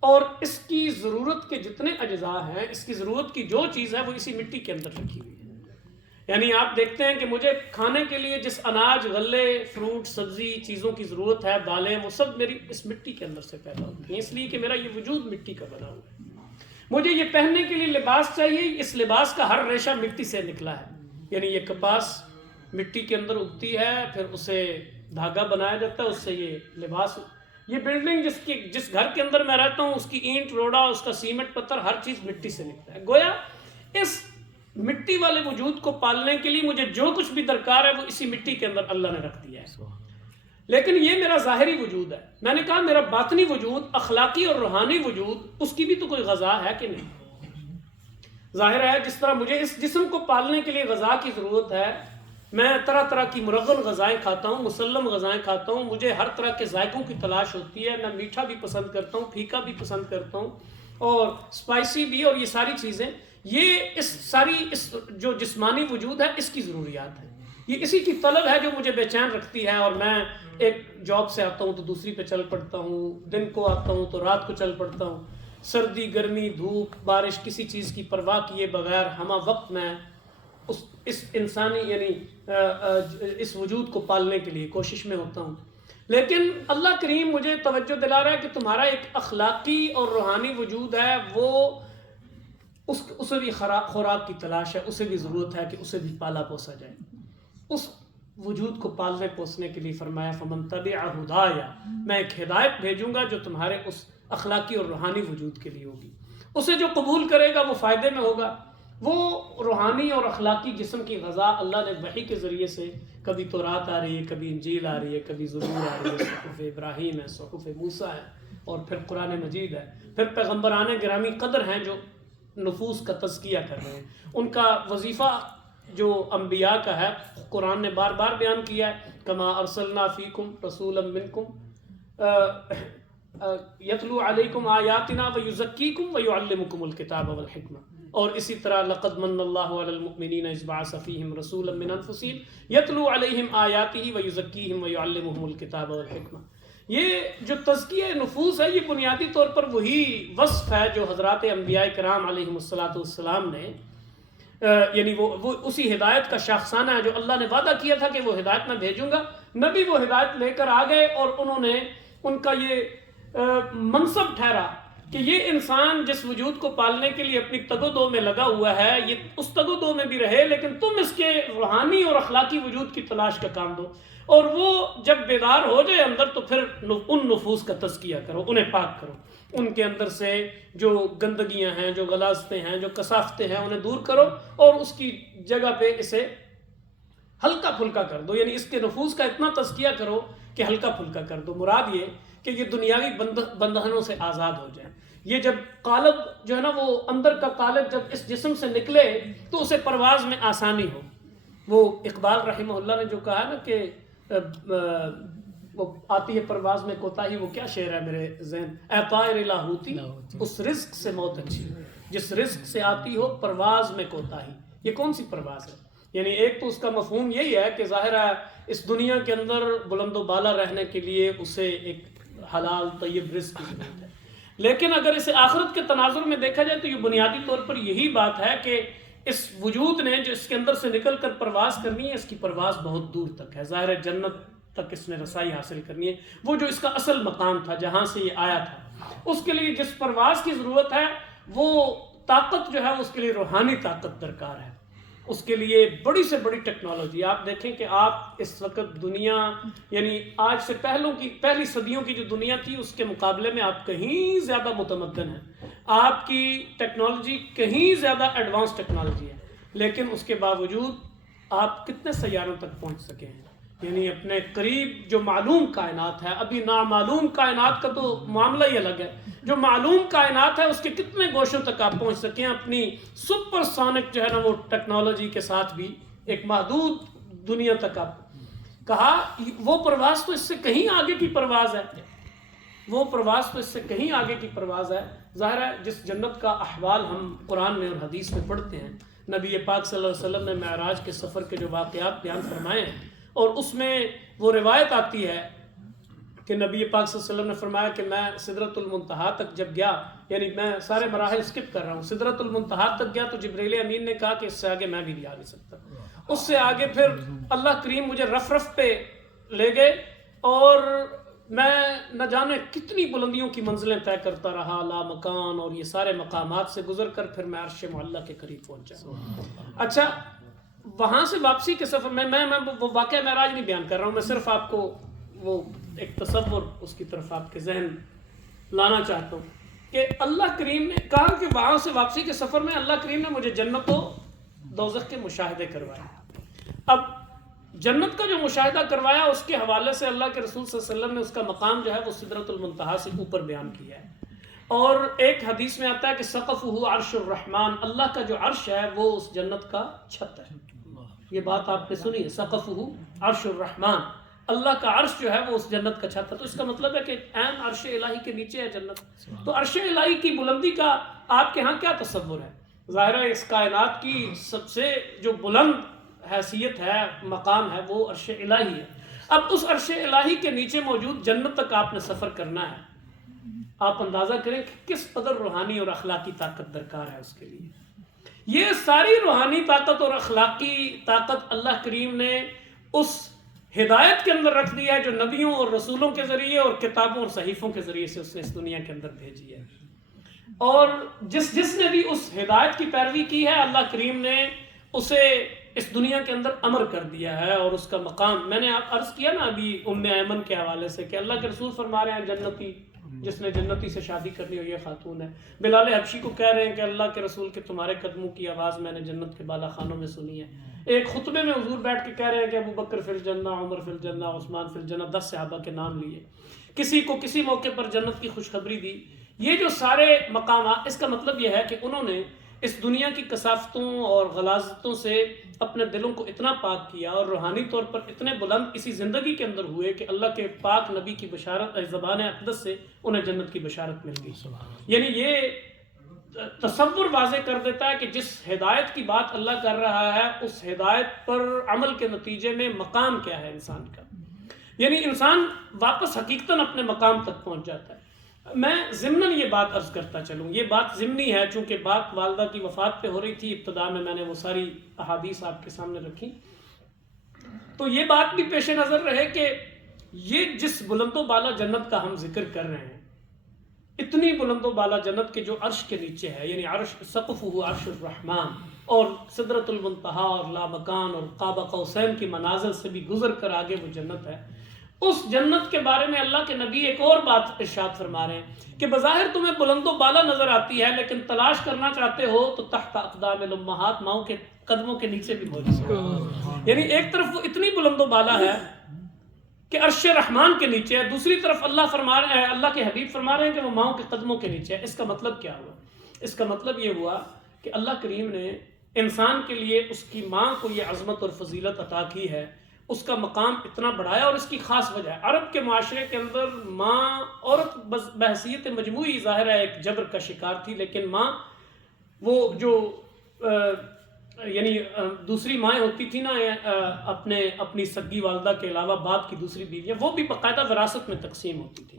اور اس کی ضرورت کے جتنے اجزاء ہیں، اس کی ضرورت کی جو چیز ہے وہ اسی مٹی کے اندر رکھی ہوئی ہے. یعنی آپ دیکھتے ہیں کہ مجھے کھانے کے لیے جس اناج، غلے، فروٹ، سبزی چیزوں کی ضرورت ہے، دالیں، وہ سب میری اس مٹی کے اندر سے پیدا ہوتی ہیں، اس لیے کہ میرا یہ وجود مٹی کا بنا ہوا ہے. مجھے یہ پہننے کے لیے لباس چاہیے، اس لباس کا ہر ریشہ مٹی سے نکلا ہے. یعنی یہ کپاس مٹی کے اندر اگتی ہے، پھر اسے دھاگا بنایا جاتا ہے، اس سے یہ لباس. یہ بلڈنگ جس گھر کے اندر میں رہتا ہوں، اس کی اینٹ روڑا، اس کا سیمنٹ پتھر، ہر چیز مٹی سے نکلتا ہے. گویا اس مٹی والے وجود کو پالنے کے لیے مجھے جو کچھ بھی درکار ہے وہ اسی مٹی کے اندر اللہ نے رکھ دیا ہے. لیکن یہ میرا ظاہری وجود ہے. میں نے کہا میرا باطنی وجود، اخلاقی اور روحانی وجود، اس کی بھی تو کوئی غذا ہے کہ نہیں؟ ظاہر ہے جس طرح مجھے اس جسم کو پالنے کے لیے غذا کی ضرورت ہے، میں طرح طرح کی مرغن غذائیں کھاتا ہوں، مسلم غذائیں کھاتا ہوں، مجھے ہر طرح کے ذائقوں کی تلاش ہوتی ہے. میں میٹھا بھی پسند کرتا ہوں، پھیکا بھی پسند کرتا ہوں، اور اسپائسی بھی، اور یہ ساری چیزیں، یہ اس جو جسمانی وجود ہے اس کی ضروریات ہیں. یہ اسی کی طلب ہے جو مجھے بے چین رکھتی ہے. اور میں ایک جاب سے آتا ہوں تو دوسری پہ چل پڑتا ہوں، دن کو آتا ہوں تو رات کو چل پڑتا ہوں، سردی، گرمی، دھوپ، بارش، کسی چیز کی پرواہ کیے بغیر ہمہ وقت میں اس انسانی یعنی اس وجود کو پالنے کے لیے کوشش میں ہوتا ہوں. لیکن اللہ کریم مجھے توجہ دلا رہا ہے کہ تمہارا ایک اخلاقی اور روحانی وجود ہے، وہ اسے بھی خوراک کی تلاش ہے، اسے بھی ضرورت ہے کہ اسے بھی پالا پوسا جائے. اس وجود کو پالنے پوسنے کے لیے فرمایا فمن تبع ہدایا، میں ایک ہدایت بھیجوں گا جو تمہارے اس اخلاقی اور روحانی وجود کے لیے ہوگی. اسے جو قبول کرے گا وہ فائدے میں ہوگا. وہ روحانی اور اخلاقی جسم کی غذا اللہ نے وحی کے ذریعے سے، کبھی تورات آ رہی ہے، کبھی انجیل آ رہی ہے، کبھی زبور آ رہی ہے، صحف ابراہیم ہے، صحف موسیٰ ہے، اور پھر قرآن مجید ہے، پھر پیغمبران گرامی قدر ہیں جو نفوس کا تزکیہ کر رہے ہیں. ان کا وظیفہ جو انبیاء کا ہے قرآن نے بار بار بیان کیا ہے، کما ارسلنا فیکم رسولا منکم یتلو علیکم آیاتنا ویزکیکم ویعلمکم الکتاب والحکمہ. اور اسی طرح لقد من اللہ علی المؤمنین اذ بعث فیہم رسولا من انفسہم یتلو علیہم آیاتہ ویزکیہم ویعلمہم الکتاب والحکمہ. یہ جو تزکیہ نفوس ہے، یہ بنیادی طور پر وہی وصف ہے جو حضرات انبیاء کرام علیہم السلام نے یعنی وہ اسی ہدایت کا شاخسانہ ہے جو اللہ نے وعدہ کیا تھا کہ وہ ہدایت میں بھیجوں گا. نبی وہ ہدایت لے کر آ گئے، اور انہوں نے ان کا یہ منصب ٹھہرا کہ یہ انسان جس وجود کو پالنے کے لیے اپنی تگ و دو میں لگا ہوا ہے، یہ اس تگ و دو میں بھی رہے، لیکن تم اس کے روحانی اور اخلاقی وجود کی تلاش کا کام دو، اور وہ جب بیدار ہو جائے اندر تو پھر ان نفوس کا تزکیہ کرو، انہیں پاک کرو، ان کے اندر سے جو گندگیاں ہیں، جو غلاظتیں ہیں، جو کثافتیں ہیں، انہیں دور کرو، اور اس کی جگہ پہ اسے ہلکا پھلکا کر دو. یعنی اس کے نفوس کا اتنا تزکیہ کرو کہ ہلکا پھلکا کر دو. مراد یہ کہ یہ دنیاوی بندھنوں سے آزاد ہو جائے. یہ جب قالب جو ہے نا، وہ اندر کا قالب جب اس جسم سے نکلے تو اسے پرواز میں آسانی ہو. وہ اقبال رحمہ اللہ نے جو کہا نا کہ وہ آتی ہے پرواز میں کوتاہی، وہ کیا شعر ہے میرے ذہن، اے طائر لاہوتی اس رزق سے موت اچھی، جس رزق سے آتی ہو پرواز میں کوتاہی. یہ کون سی پرواز ہے؟ یعنی ایک تو اس کا مفہوم یہی ہے کہ ظاہر ہے اس دنیا کے اندر بلند و بالا رہنے کے لیے اسے ایک حلال طیب رزق کی ضرورت ہے. لیکن اگر اسے آخرت کے تناظر میں دیکھا جائے تو یہ بنیادی طور پر یہی بات ہے کہ اس وجود نے جو اس کے اندر سے نکل کر پرواز کرنی ہے، اس کی پرواز بہت دور تک ہے. ظاہر ہے جنت تک اس نے رسائی حاصل کرنی ہے، وہ جو اس کا اصل مقام تھا جہاں سے یہ آیا تھا. اس کے لیے جس پرواز کی ضرورت ہے وہ طاقت جو ہے اس کے لیے روحانی طاقت درکار ہے. اس کے لیے بڑی سے بڑی ٹیکنالوجی. آپ دیکھیں کہ آپ اس وقت دنیا یعنی آج سے پہلی صدیوں کی جو دنیا تھی اس کے مقابلے میں آپ کہیں زیادہ متمدن ہیں. آپ کی ٹیکنالوجی کہیں زیادہ ایڈوانس ٹیکنالوجی ہے، لیکن اس کے باوجود آپ کتنے سیاروں تک پہنچ سکے ہیں. یعنی اپنے قریب جو معلوم کائنات ہے، ابھی نامعلوم کائنات کا تو معاملہ ہی الگ ہے، جو معلوم کائنات ہے اس کے کتنے گوشوں تک آپ پہنچ سکیں اپنی سپر سونک جو ہے نا وہ ٹیکنالوجی کے ساتھ بھی ایک محدود دنیا تک. آپ کہا وہ پرواز تو اس سے کہیں آگے کی پرواز ہے. وہ پرواز تو اس سے کہیں آگے کی پرواز ہے. ظاہر ہے جس جنت کا احوال ہم قرآن میں اور حدیث میں پڑھتے ہیں، نبی پاک صلی اللہ علیہ وسلم نے معراج کے سفر کے جو واقعات بیان فرمائے ہیں، اور اس میں وہ روایت آتی ہے کہ نبی پاک صلی اللہ علیہ وسلم نے فرمایا کہ میں سدرۃ المنتہا تک جب گیا، یعنی میں سارے مراحل سکپ کر رہا ہوں، سدرۃ المنتہا تک گیا تو جبریل امین نے کہا کہ اس سے آگے میں بھی نہیں آ نہیں سکتا. اس سے آگے پھر اللہ کریم مجھے رف رف پہ لے گئے اور میں نہ جانے کتنی بلندیوں کی منزلیں طے کرتا رہا، لا مکان اور یہ سارے مقامات سے گزر کر پھر میں عرش معلہ کے قریب پہنچا. اچھا، وہاں سے واپسی کے سفر میں وہ واقعہ معراج نہیں بیان کر رہا ہوں، میں صرف آپ کو وہ ایک تصور اس کی طرف آپ کے ذہن لانا چاہتا ہوں کہ اللہ کریم نے کہا کہ وہاں سے واپسی کے سفر میں اللہ کریم نے مجھے جنت و دوزخ کے مشاہدے کروائے. اب جنت کا جو مشاہدہ کروایا اس کے حوالے سے اللہ کے رسول صلی اللہ علیہ وسلم نے اس کا مقام جو ہے وہ سدرۃ المنتہا سے اوپر بیان کیا ہے. اور ایک حدیث میں آتا ہے کہ سقفہ عرش الرحمن، اللہ کا جو عرش ہے وہ اس جنت کا چھت ہے. یہ بات آپ نے سنی ہے، سقفہ عرش الرحمن، اللہ کا عرش جو ہے وہ اس جنت کا چھت ہے. تو اس کا مطلب ہے کہ عین عرش الہی کے نیچے ہے جنت. تو عرش الہی کی بلندی کا آپ کے ہاں کیا تصور ہے؟ ظاہر ہے اس کائنات کی سب سے جو بلند حیثیت ہے، مقام ہے، وہ عرش الہی ہے. اب اس عرش الہی کے نیچے موجود جنت تک آپ نے سفر کرنا ہے. آپ اندازہ کریں کہ کس قدر روحانی اور اخلاقی طاقت درکار ہے اس کے لیے. یہ ساری روحانی طاقت اور اخلاقی طاقت اللہ کریم نے اس ہدایت کے اندر رکھ دیا ہے جو نبیوں اور رسولوں کے ذریعے اور کتابوں اور صحیفوں کے ذریعے سے اس نے اس دنیا کے اندر بھیجی ہے. اور جس نے بھی اس ہدایت کی پیروی کی ہے، اللہ کریم نے اسے اس دنیا کے اندر امر کر دیا ہے. اور اس کا مقام میں نے آپ عرض کیا نا ابھی ام ایمن کے حوالے سے کہ اللہ کے رسول فرما رہے ہیں جنتی، جس نے جنتی سے شادی کرنی ہو یہ خاتون ہے. بلال حبشی کو کہہ رہے ہیں کہ اللہ کے رسول کے تمہارے قدموں کی آواز میں نے جنت کے بالا خانوں میں سنی ہے. ایک خطبے میں حضور بیٹھ کے کہہ رہے ہیں کہ ابو بکر فی الجنہ، عمر فی الجنہ، عثمان فی الجنہ، 10 صحابہ کے نام لیے، کسی کو کسی موقع پر جنت کی خوشخبری دی. یہ جو سارے مقامات، اس کا مطلب یہ ہے کہ انہوں نے اس دنیا کی کثافتوں اور غلاظتوں سے اپنے دلوں کو اتنا پاک کیا اور روحانی طور پر اتنے بلند اسی زندگی کے اندر ہوئے کہ اللہ کے پاک نبی کی بشارت زبان اقدس سے انہیں جنت کی بشارت مل گئی. یعنی یہ تصور واضح کر دیتا ہے کہ جس ہدایت کی بات اللہ کر رہا ہے اس ہدایت پر عمل کے نتیجے میں مقام کیا ہے انسان کا. یعنی انسان واپس حقیقتاً اپنے مقام تک پہنچ جاتا ہے. میں ضمناً یہ بات عرض کرتا چلوں، یہ بات ضمنی ہے چونکہ بات والدہ کی وفات پہ ہو رہی تھی، ابتدا میں نے وہ ساری احادیث آپ کے سامنے رکھی. تو یہ بات بھی پیش نظر رہے کہ یہ جس بلند و بالا جنت کا ہم ذکر کر رہے ہیں، اتنی بلند و بالا جنت کے جو عرش کے نیچے ہے، یعنی عرش سقفہ عرش الرحمن اور سدرۃ المنتہا اور لامکان اور قاب قوسین کی منازل سے بھی گزر کر آگے وہ جنت ہے. اس جنت کے بارے میں اللہ کے نبی ایک اور بات ارشاد فرما رہے ہیں کہ بظاہر تمہیں بلند و بالا نظر آتی ہے لیکن تلاش کرنا چاہتے ہو تو تحت اقدام الامہات، ماؤں کے قدموں کے نیچے بھی موجود ہے. یعنی ایک طرف وہ اتنی بلند و بالا ہے کہ عرش رحمان کے نیچے ہے، دوسری طرف اللہ فرما رہے ہیں، اللہ کے حبیب فرما رہے ہیں کہ وہ ماؤں کے قدموں کے نیچے ہے. اس کا مطلب کیا ہوا؟ اس کا مطلب یہ ہوا کہ اللہ کریم نے انسان کے لیے اس کی ماں کو یہ عظمت اور فضیلت عطا کی ہے، اس کا مقام اتنا بڑھایا. اور اس کی خاص وجہ ہے عرب کے معاشرے کے اندر ماں، عورت بحیثیت مجموعی ظاہر ہے ایک جبر کا شکار تھی، لیکن ماں وہ جو یعنی دوسری مائیں ہوتی تھی نا اپنی سگی والدہ کے علاوہ باپ کی دوسری بیویاں، وہ بھی باقاعدہ وراثت میں تقسیم ہوتی تھی.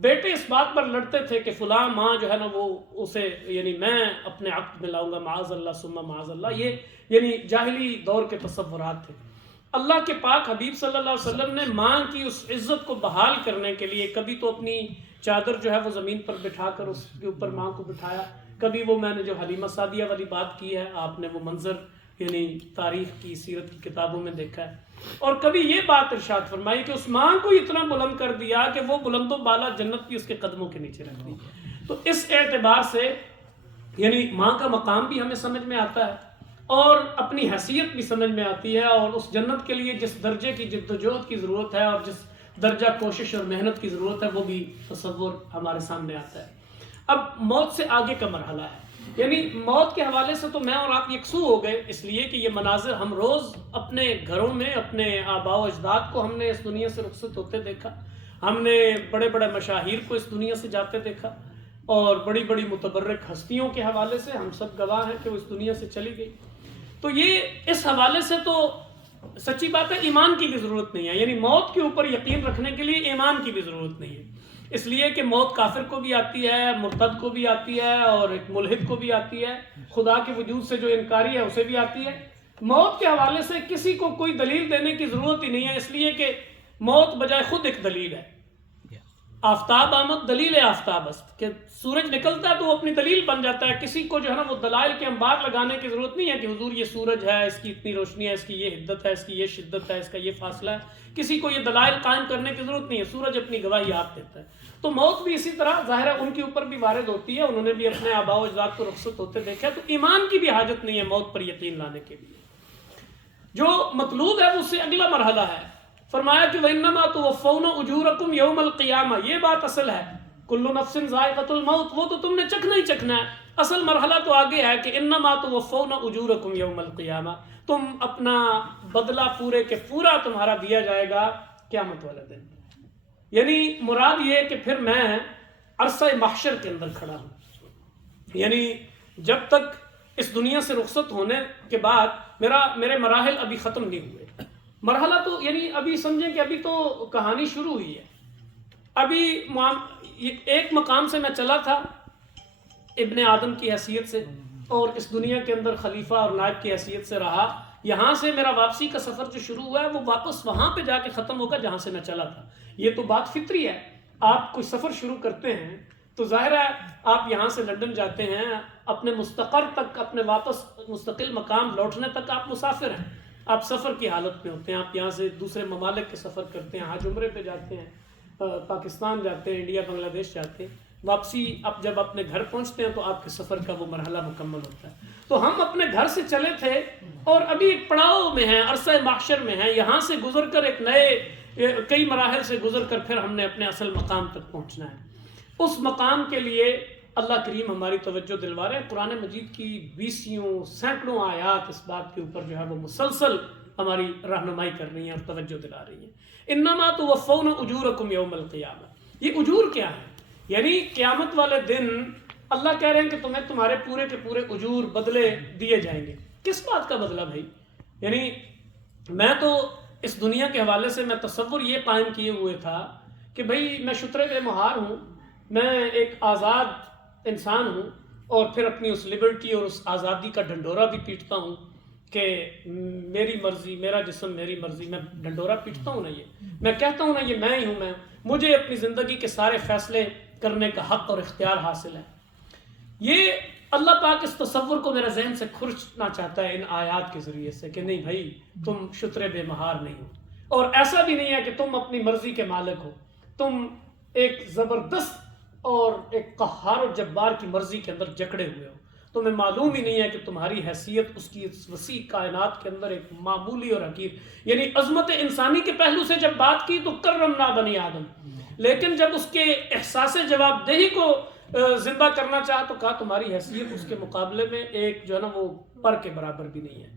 بیٹے اس بات پر لڑتے تھے کہ فلاں ماں جو ہے نا وہ اسے یعنی میں اپنے عقد میں لاؤں گا، معاذ اللہ ثم معاذ اللہ. یہ یعنی جاہلی دور کے تصورات تھے. اللہ کے پاک حبیب صلی اللہ علیہ وسلم نے ماں کی اس عزت کو بحال کرنے کے لیے کبھی تو اپنی چادر جو ہے وہ زمین پر بٹھا کر اس کے اوپر ماں کو بٹھایا، کبھی وہ میں نے جو حلیمہ سعدیہ والی بات کی ہے آپ نے وہ منظر یعنی تاریخ کی سیرت کی کتابوں میں دیکھا ہے، اور کبھی یہ بات ارشاد فرمائی کہ اس ماں کو اتنا بلند کر دیا کہ وہ بلند و بالا جنت کی اس کے قدموں کے نیچے رکھ دی. تو اس اعتبار سے یعنی ماں کا مقام بھی ہمیں سمجھ میں آتا ہے اور اپنی حیثیت بھی سمجھ میں آتی ہے، اور اس جنت کے لیے جس درجے کی جد و جہد کی ضرورت ہے اور جس درجہ کوشش اور محنت کی ضرورت ہے وہ بھی تصور ہمارے سامنے آتا ہے. اب موت سے آگے کا مرحلہ ہے. یعنی موت کے حوالے سے تو میں اور آپ یکسو ہو گئے، اس لیے کہ یہ مناظر ہم روز اپنے گھروں میں اپنے آباء و اجداد کو ہم نے اس دنیا سے رخصت ہوتے دیکھا، ہم نے بڑے بڑے مشاہیر کو اس دنیا سے جاتے دیکھا، اور بڑی بڑی متبرک ہستیوں کے حوالے سے ہم سب گواہ ہیں کہ وہ اس دنیا سے چلی گئی۔ تو یہ اس حوالے سے تو سچی بات ہے ایمان کی بھی ضرورت نہیں ہے، یعنی موت کے اوپر یقین رکھنے کے لیے ایمان کی بھی ضرورت نہیں ہے، اس لیے کہ موت کافر کو بھی آتی ہے، مرتد کو بھی آتی ہے، اور ایک ملحد کو بھی آتی ہے، خدا کے وجود سے جو انکاری ہے اسے بھی آتی ہے۔ موت کے حوالے سے کسی کو کوئی دلیل دینے کی ضرورت ہی نہیں ہے، اس لیے کہ موت بجائے خود ایک دلیل ہے۔ آفتاب آمد دلیل آفتاب است، کہ سورج نکلتا ہے تو وہ اپنی دلیل بن جاتا ہے، کسی کو جو ہے نا وہ دلائل کے انبار لگانے کی ضرورت نہیں ہے کہ حضور یہ سورج ہے، اس کی اتنی روشنی ہے، اس کی یہ حدت ہے، اس کی یہ شدت ہے، اس کا یہ فاصلہ ہے، کسی کو یہ دلائل قائم کرنے کی ضرورت نہیں ہے، سورج اپنی گواہی آپ دیتا ہے۔ تو موت بھی اسی طرح ظاہر ہے ان کے اوپر بھی وارد ہوتی ہے، انہوں نے بھی اپنے آباء و اجداد کو رخصت ہوتے دیکھا، تو ایمان کی بھی حاجت نہیں ہے موت پر یقین لانے کے لیے۔ جو مطلوب ہے اس سے اگلا مرحلہ ہے، فرمایا کہ وَإِنَّمَا تُوَفَّوْنَ أُجُورَكُمْ يَوْمَ الْقِيَامَةِ، یہ بات اصل ہے، كُلُّ نَفْسٍ ذَائِقَةُ الْمَوْتِ، وہ تو تم نے چکھنا ہی چکھنا ہے، اصل مرحلہ تو آگے ہے کہ إِنَّمَا تُوَفَّوْنَ أُجُورَكُمْ يَوْمَ الْقِيَامَةِ، تم اپنا بدلہ پورے کے پورا تمہارا دیا جائے گا قیامت والے دن۔ یعنی مراد یہ کہ پھر میں عرصہ محشر کے اندر کھڑا ہوں، یعنی جب تک اس دنیا سے رخصت ہونے کے بعد میرے مراحل ابھی ختم نہیں ہوئے۔ مرحلہ تو یعنی ابھی سمجھیں کہ ابھی تو کہانی شروع ہوئی ہے، ابھی ایک مقام سے میں چلا تھا ابن آدم کی حیثیت سے، اور اس دنیا کے اندر خلیفہ اور نائب کی حیثیت سے رہا، یہاں سے میرا واپسی کا سفر جو شروع ہوا ہے وہ واپس وہاں پہ جا کے ختم ہوگا جہاں سے میں چلا تھا۔ یہ تو بات فطری ہے، آپ کوئی سفر شروع کرتے ہیں تو ظاہر ہے آپ یہاں سے لندن جاتے ہیں، اپنے مستقر تک، اپنے واپس مستقل مقام لوٹنے تک آپ مسافر ہیں، آپ سفر کی حالت میں ہوتے ہیں، آپ یہاں سے دوسرے ممالک کے سفر کرتے ہیں، حج عمرے پہ جاتے ہیں، پاکستان جاتے ہیں، انڈیا بنگلہ دیش جاتے ہیں، واپسی اب جب اپنے گھر پہنچتے ہیں تو آپ کے سفر کا وہ مرحلہ مکمل ہوتا ہے۔ تو ہم اپنے گھر سے چلے تھے اور ابھی ایک پڑاؤ میں ہیں، عرصہ محشر میں ہیں، یہاں سے گزر کر ایک نئے کئی مراحل سے گزر کر پھر ہم نے اپنے اصل مقام تک پہنچنا ہے۔ اس مقام کے لیے اللہ کریم ہماری توجہ دلوا رہے ہیں، قرآن مجید کی 20 سینکڑوں آیات اس بات کے اوپر جو ہے وہ مسلسل ہماری رہنمائی کر رہی ہیں اور توجہ دلا رہی ہیں۔ انما توفون اجورکم یوم القیامہ، یہ اجور کیا ہے؟ یعنی قیامت والے دن اللہ کہہ رہے ہیں کہ تمہیں تمہارے پورے کے پورے اجور بدلے دیے جائیں گے۔ کس بات کا بدلہ بھائی؟ یعنی میں تو اس دنیا کے حوالے سے میں تصور یہ قائم کیے ہوئے تھا کہ بھائی میں شتر بے مہار ہوں، میں ایک آزاد انسان ہوں، اور پھر اپنی اس لبرٹی اور اس آزادی کا ڈنڈورا بھی پیٹتا ہوں کہ میری مرضی، میرا جسم میری مرضی۔ میں ڈنڈورا پیٹتا ہوں نا، یہ میں کہتا ہوں نا یہ میں ہی ہوں، مجھے اپنی زندگی کے سارے فیصلے کرنے کا حق اور اختیار حاصل ہے۔ یہ اللہ پاک اس تصور کو میرے ذہن سے کھرچنا چاہتا ہے ان آیات کے ذریعے سے کہ نہیں بھائی تم شتر بے مہار نہیں ہو، اور ایسا بھی نہیں ہے کہ تم اپنی مرضی کے مالک ہو، تم ایک زبردست اور ایک قہار و جبار کی مرضی کے اندر جکڑے ہوئے ہو۔ تمہیں معلوم ہی نہیں ہے کہ تمہاری حیثیت اس کی وسیع کائنات کے اندر ایک معمولی اور حقیر، یعنی عظمت انسانی کے پہلو سے جب بات کی تو کرمنا بنی آدم، لیکن جب اس کے احساس جواب دہی کو زندہ کرنا چاہا تو کہا تمہاری حیثیت اس کے مقابلے میں ایک جو ہے نا وہ پر کے برابر بھی نہیں ہے،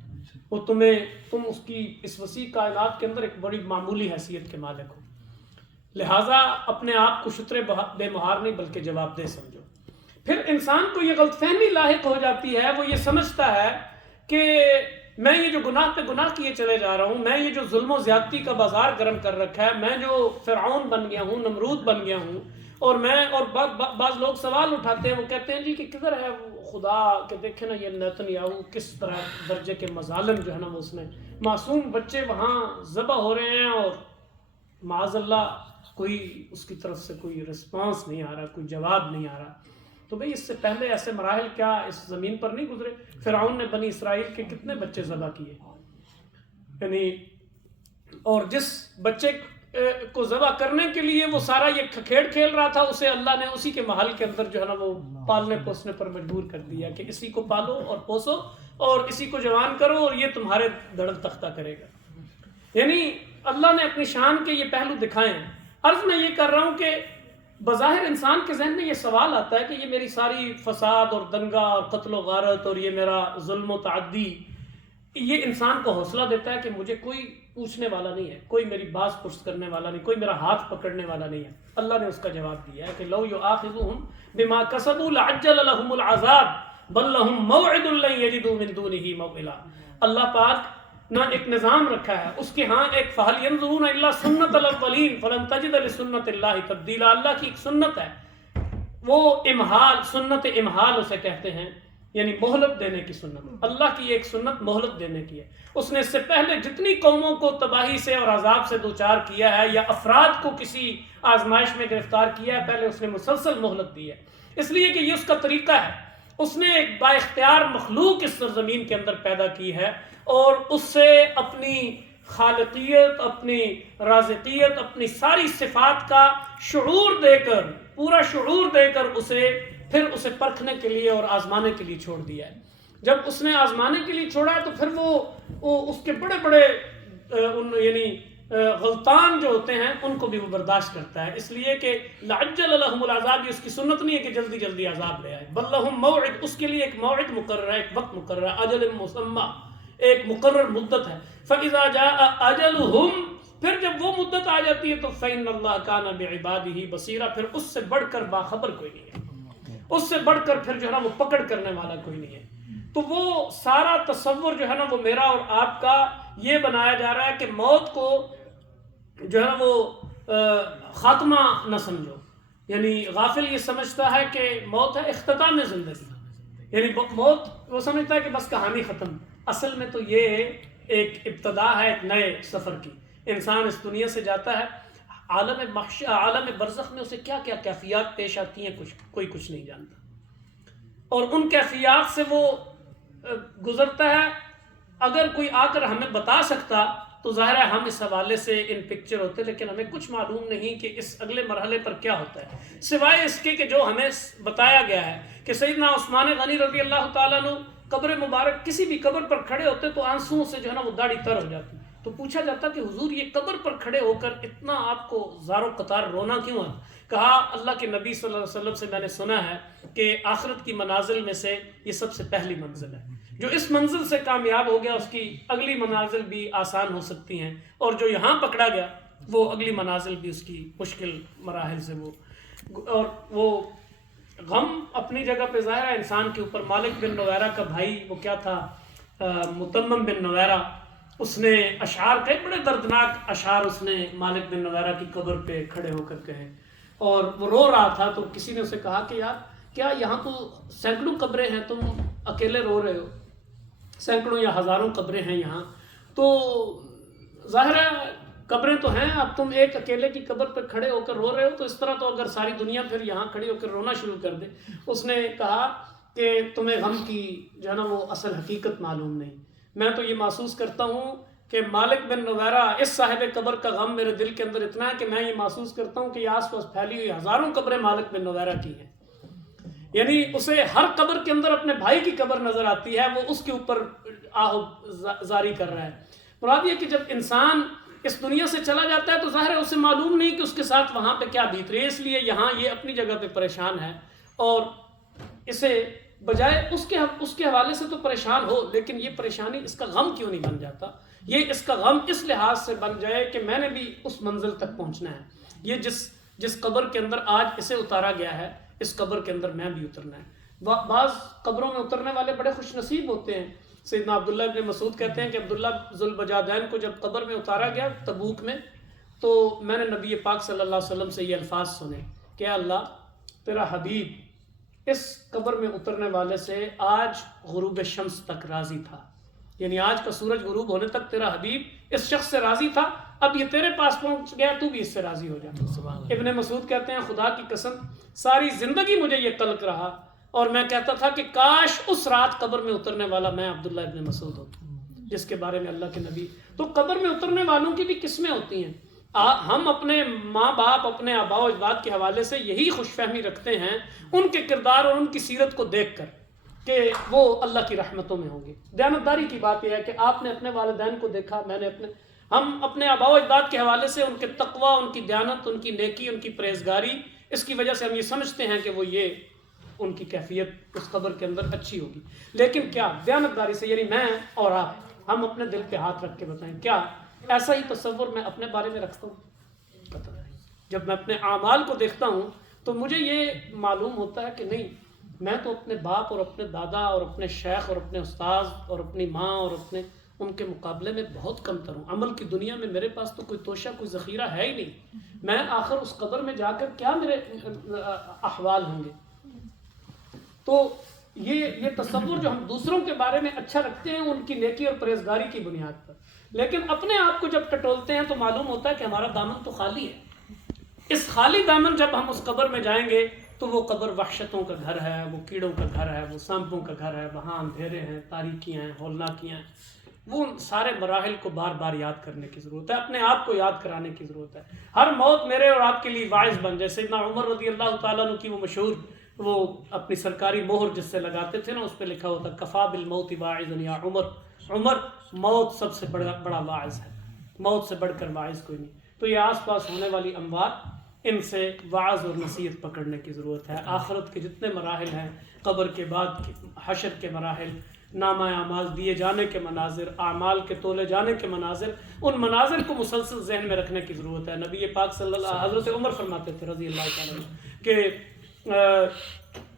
وہ تم اس کی اس وسیع کائنات کے اندر ایک بڑی معمولی حیثیت کے مالک ہو، لہٰذا اپنے آپ کو شتر بے مہار نہیں بلکہ جواب دہ سمجھو۔ پھر انسان کو یہ غلط فہمی لاحق ہو جاتی ہے، وہ یہ سمجھتا ہے کہ میں یہ جو گناہ پہ گناہ کیے چلے جا رہا ہوں، میں یہ جو ظلم و زیادتی کا بازار گرم کر رکھا ہے، میں جو فرعون بن گیا ہوں، نمرود بن گیا ہوں، اور بعض لوگ سوال اٹھاتے ہیں، وہ کہتے ہیں جی کہ کدھر ہے وہ خدا کہ دیکھیں نا یہ نیتنیاہو کس طرح درجے کے مظالم جو ہے نا وہ اس نے، معصوم بچے وہاں ذبح ہو رہے ہیں اور معاذ اللہ کوئی اس کی طرف سے کوئی رسپانس نہیں آ رہا، کوئی جواب نہیں آ رہا۔ تو بھئی اس سے پہلے ایسے مراحل کیا اس زمین پر نہیں گزرے؟ فرعون نے بنی اسرائیل کے کتنے بچے ذبح کیے، یعنی اور جس بچے کو ذبح کرنے کے لیے وہ سارا یہ کھیل کھیل رہا تھا، اسے اللہ نے اسی کے محل کے اندر جو ہے نا وہ پالنے پوسنے پر مجبور کر دیا کہ اسی کو پالو اور پوسو اور اسی کو جوان کرو اور یہ تمہارے دڑ تختہ کرے گا۔ یعنی اللہ نے اپنی شان کے یہ پہلو دکھائے ہیں۔ عرض میں یہ کر رہا ہوں کہ بظاہر انسان کے ذہن میں یہ سوال آتا ہے کہ یہ میری ساری فساد اور دنگا اور قتل و غارت اور یہ میرا ظلم و تعدی، یہ انسان کو حوصلہ دیتا ہے کہ مجھے کوئی پوچھنے والا نہیں ہے، کوئی میری باز پرس کرنے والا نہیں، کوئی میرا ہاتھ پکڑنے والا نہیں ہے۔ اللہ نے اس کا جواب دیا ہے کہ لو یؤاخذہم بما کسبوا لعجل لهم العذاب بل لهم موعد لن یجدوا من دونہ موئلا۔ اللہ پاک نہ ایک نظام رکھا ہے، اس کے ہاں ایک فہل ینظرون الا سنت الاولین فلن تجد لسنت اللہ تبدیلا۔ اللہ کی ایک سنت ہے، وہ امہال، سنت امہال اسے کہتے ہیں، یعنی مہلت دینے کی سنت۔ اللہ کی ایک سنت مہلت دینے کی ہے۔ اس نے اس سے پہلے جتنی قوموں کو تباہی سے اور عذاب سے دوچار کیا ہے یا افراد کو کسی آزمائش میں گرفتار کیا ہے، پہلے اس نے مسلسل مہلت دی ہے، اس لیے کہ یہ اس کا طریقہ ہے۔ اس نے ایک با اختیار مخلوق اس سرزمین کے اندر پیدا کی ہے اور اس سے اپنی خالقیت، اپنی رازقیت، اپنی ساری صفات کا شعور دے کر، پورا شعور دے کر پھر اسے پرکھنے کے لیے اور آزمانے کے لیے چھوڑ دیا ہے۔ جب اس نے آزمانے کے لیے چھوڑا ہے تو پھر وہ اس کے بڑے بڑے یعنی غلطان جو ہوتے ہیں ان کو بھی وہ برداشت کرتا ہے، اس لیے کہ لعجل لهم العذاب، یہ اس کی سنت نہیں ہے کہ جلدی جلدی عذاب لے آئے، بل لهم موعد، اس کے لیے ایک موعد مقرر ہے، ایک وقت مقرر ہے، اجل مسمى، ایک مقرر مدت ہے۔ فاذا جاء اجلهم، پھر جب وہ مدت آ جاتی ہے تو فإن اللہ کان بعباده بصیرا، پھر اس سے بڑھ کر باخبر کوئی نہیں ہے، اس سے بڑھ کر پھر جو ہے نا وہ پکڑ کرنے والا کوئی نہیں ہے۔ تو وہ سارا تصور جو ہے نا وہ میرا اور آپ کا یہ بنایا جا رہا ہے کہ موت کو جو ہے نا وہ خاتمہ نہ سمجھو، یعنی غافل یہ سمجھتا ہے کہ موت ہے اختتام زندگی، یعنی موت وہ سمجھتا ہے کہ بس کہانی ختم، اصل میں تو یہ ایک ابتدا ہے ایک نئے سفر کی۔ انسان اس دنیا سے جاتا ہے، عالم برزخ میں اسے کیا کیا کیفیات پیش آتی ہیں کوئی کچھ نہیں جانتا، اور ان کیفیات سے وہ گزرتا ہے۔ اگر کوئی آ کر ہمیں بتا سکتا تو ظاہر ہے ہم اس حوالے سے ان پکچر ہوتے، لیکن ہمیں کچھ معلوم نہیں کہ اس اگلے مرحلے پر کیا ہوتا ہے، سوائے اس کے کہ جو ہمیں بتایا گیا ہے کہ سیدنا عثمان غنی رضی اللہ تعالیٰ عنہ قبر مبارک، کسی بھی قبر پر کھڑے ہوتے تو آنسوؤں سے جو ہے نا وہ داڑھی تر ہو جاتی، تو پوچھا جاتا کہ حضور یہ قبر پر کھڑے ہو کر اتنا آپ کو زار و قطار رونا کیوں ہے؟ کہا اللہ کے نبی صلی اللہ علیہ وسلم سے میں نے سنا ہے کہ آخرت کی منازل میں سے یہ سب سے پہلی منزل ہے، جو اس منزل سے کامیاب ہو گیا اس کی اگلی منازل بھی آسان ہو سکتی ہیں، اور جو یہاں پکڑا گیا وہ اگلی منازل بھی اس کی مشکل مراحل سے اور وہ غم اپنی جگہ پہ ظاہر ہے انسان کے اوپر۔ مالک بن نویرہ کا بھائی وہ کیا تھا، متمم بن نویرہ، اس نے اشعار کئی بڑے دردناک اشعار اس نے مالک بن نویرہ کی قبر پہ کھڑے ہو کر کہے، اور وہ رو رہا تھا، تو کسی نے اسے کہا کہ یار کیا یہاں تو سینکڑوں قبریں ہیں، تم اکیلے رو رہے ہو، سینکڑوں یا ہزاروں قبریں ہیں یہاں، تو ظاہر ہے قبریں تو ہیں، اب تم ایک اکیلے کی قبر پہ کھڑے ہو کر رو رہے ہو، تو اس طرح تو اگر ساری دنیا پھر یہاں کھڑی ہو کر رونا شروع کر دے۔ اس نے کہا کہ تمہیں غم کی جو ہے نا وہ اصل حقیقت معلوم نہیں، میں تو یہ محسوس کرتا ہوں کہ مالک بن نویرہ، اس صاحب قبر کا غم میرے دل کے اندر اتنا ہے کہ میں یہ محسوس کرتا ہوں کہ یہ آس پاس پھیلی ہوئی ہزاروں قبریں مالک بن نویرہ کی ہیں، یعنی اسے ہر قبر کے اندر اپنے بھائی کی قبر نظر آتی ہے، وہ اس کے اوپر آہو زاری کر رہا ہے۔ مراد یہ کہ جب انسان اس دنیا سے چلا جاتا ہے تو ظاہر ہے اسے معلوم نہیں کہ اس کے ساتھ وہاں پہ کیا بیت رہی ہے، اس لیے یہاں یہ اپنی جگہ پہ پریشان ہے، اور اسے بجائے اس کے حوالے سے تو پریشان ہو، لیکن یہ پریشانی اس کا غم کیوں نہیں بن جاتا؟ یہ اس کا غم اس لحاظ سے بن جائے کہ میں نے بھی اس منزل تک پہنچنا ہے، یہ جس قبر کے اندر آج اسے اتارا گیا ہے اس قبر کے اندر میں بھی اترنا ہے۔ بعض قبروں میں اترنے والے بڑے خوش نصیب ہوتے ہیں۔ سیدنا عبداللہ ابن مسعود کہتے ہیں کہ عبداللہ ذوالبجادین کو جب قبر میں اتارا گیا تبوک میں، تو میں نے نبی پاک صلی اللہ علیہ وسلم سے یہ الفاظ سنے کہ اللہ تیرا حبیب اس قبر میں اترنے والے سے آج غروب شمس تک راضی تھا، یعنی آج کا سورج غروب ہونے تک تیرا حبیب اس شخص سے راضی تھا، اب یہ تیرے پاس پہنچ گیا، تو بھی اس سے راضی ہو جا۔ ابن مسعود کہتے ہیں خدا کی قسم ساری زندگی مجھے یہ قلق رہا، اور میں کہتا تھا کہ کاش اس رات قبر میں اترنے والا میں عبداللہ ابن مسعود ہوتا جس کے بارے میں اللہ کے نبی۔ تو قبر میں اترنے والوں کی بھی قسمیں ہوتی ہیں۔ ہم اپنے ماں باپ، اپنے آباء و اجداد کے حوالے سے یہی خوش فہمی رکھتے ہیں ان کے کردار اور ان کی سیرت کو دیکھ کر کہ وہ اللہ کی رحمتوں میں ہوں گے۔ دیانتداری کی بات یہ ہے کہ آپ نے اپنے والدین کو دیکھا، میں نے ہم اپنے آباء و اجداد کے حوالے سے ان کے تقوی، ان کی دیانت، ان کی نیکی، ان کی پرہیزگاری اس کی وجہ سے ہم یہ سمجھتے ہیں کہ وہ یہ ان کی کیفیت اس قبر کے اندر اچھی ہوگی. لیکن کیا دیانتداری سے، یعنی میں اور آپ، ہم اپنے دل پہ ہاتھ رکھ کے بتائیں، کیا ایسا ہی تصور میں اپنے بارے میں رکھتا ہوں؟ قطعاً نہیں. جب میں اپنے اعمال کو دیکھتا ہوں تو مجھے یہ معلوم ہوتا ہے کہ نہیں، میں تو اپنے باپ اور اپنے دادا اور اپنے شیخ اور اپنے استاذ اور اپنی ماں اور ان کے مقابلے میں بہت کم تر ہوں. عمل کی دنیا میں میرے پاس تو کوئی توشہ، کوئی ذخیرہ ہے ہی نہیں. میں آخر اس قبر میں جا کر کیا میرے احوال ہوں گے؟ تو یہ تصور جو ہم دوسروں کے بارے میں اچھا رکھتے ہیں ان کی نیکی اور پرہیزگاری کی بنیاد پر، لیکن اپنے آپ کو جب ٹٹولتے ہیں تو معلوم ہوتا ہے کہ ہمارا دامن تو خالی ہے. اس خالی دامن جب ہم اس قبر میں جائیں گے تو وہ قبر وحشتوں کا گھر ہے، وہ کیڑوں کا گھر ہے، وہ سانپوں کا گھر ہے، وہاں اندھیرے ہیں، تاریکیاں ہیں، ہولناکیاں ہیں. وہ سارے مراحل کو بار بار یاد کرنے کی ضرورت ہے، اپنے آپ کو یاد کرانے کی ضرورت ہے. ہر موت میرے اور آپ کے لیے واعظ بن جائے. سیدنا عمر رضی اللہ تعالیٰ عنہ کی وہ مشہور، وہ اپنی سرکاری مہر جس سے لگاتے تھے نا، اس پہ لکھا ہوتا کفا بالموت واعظا یا عمر. عمر، موت سب سے بڑا واعظ ہے، موت سے بڑھ کر واعظ کوئی نہیں. تو یہ آس پاس ہونے والی اموات، ان سے وعظ اور نصیحت پکڑنے کی ضرورت ہے. آخرت کے جتنے مراحل ہیں، قبر کے بعد حشر کے مراحل، نامہ اعمال دیے جانے کے مناظر، اعمال کے تولے جانے کے مناظر، ان مناظر کو مسلسل ذہن میں رکھنے کی ضرورت ہے. نبی پاک صلی اللہ، حضرت عمر فرماتے تھے رضی اللہ تعالیٰ عنہ کہ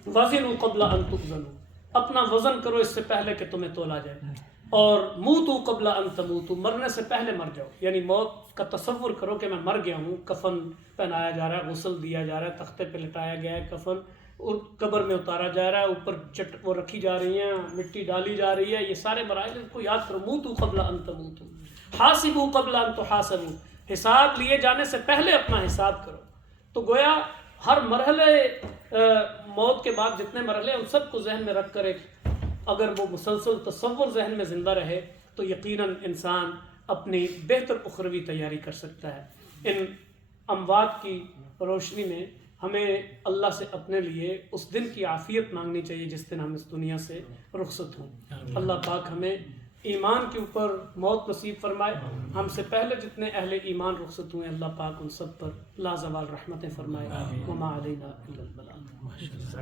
وزنوا قبل ان تؤذنوا، اپنا وزن کرو اس سے پہلے کہ تمہیں تولا جائے، اور موتوا قبل ان تموتوا، مرنے سے پہلے مر جاؤ. یعنی موت کا تصور کرو کہ میں مر گیا ہوں، کفن پہنایا جا رہا ہے، غسل دیا جا رہا ہے، تختے پہ لٹایا گیا ہے کفن، اور قبر میں اتارا جا رہا ہے، اوپر وہ رکھی جا رہی ہیں، مٹی ڈالی جا رہی ہے. یہ سارے مراحل کو یاد کرو. موتوا قبل ان تموتوا، حاسبوا قبل ان تحاسبوا، حساب لیے جانے سے پہلے اپنا حساب کرو. تو گویا ہر مرحلے موت کے بعد جتنے مرحلے ان سب کو ذہن میں رکھ کر ایک اگر وہ مسلسل تصور ذہن میں زندہ رہے تو یقیناً انسان اپنی بہتر اخروی تیاری کر سکتا ہے. ان اموات کی روشنی میں ہمیں اللہ سے اپنے لیے اس دن کی عافیت مانگنی چاہیے جس دن ہم اس دنیا سے رخصت ہوں. اللہ پاک ہمیں ایمان کے اوپر موت نصیب فرمائے. ہم سے پہلے جتنے اہل ایمان رخصت ہوئے اللہ پاک ان سب پر لازوال رحمتیں فرمائے. وما علینا الا البلاغ.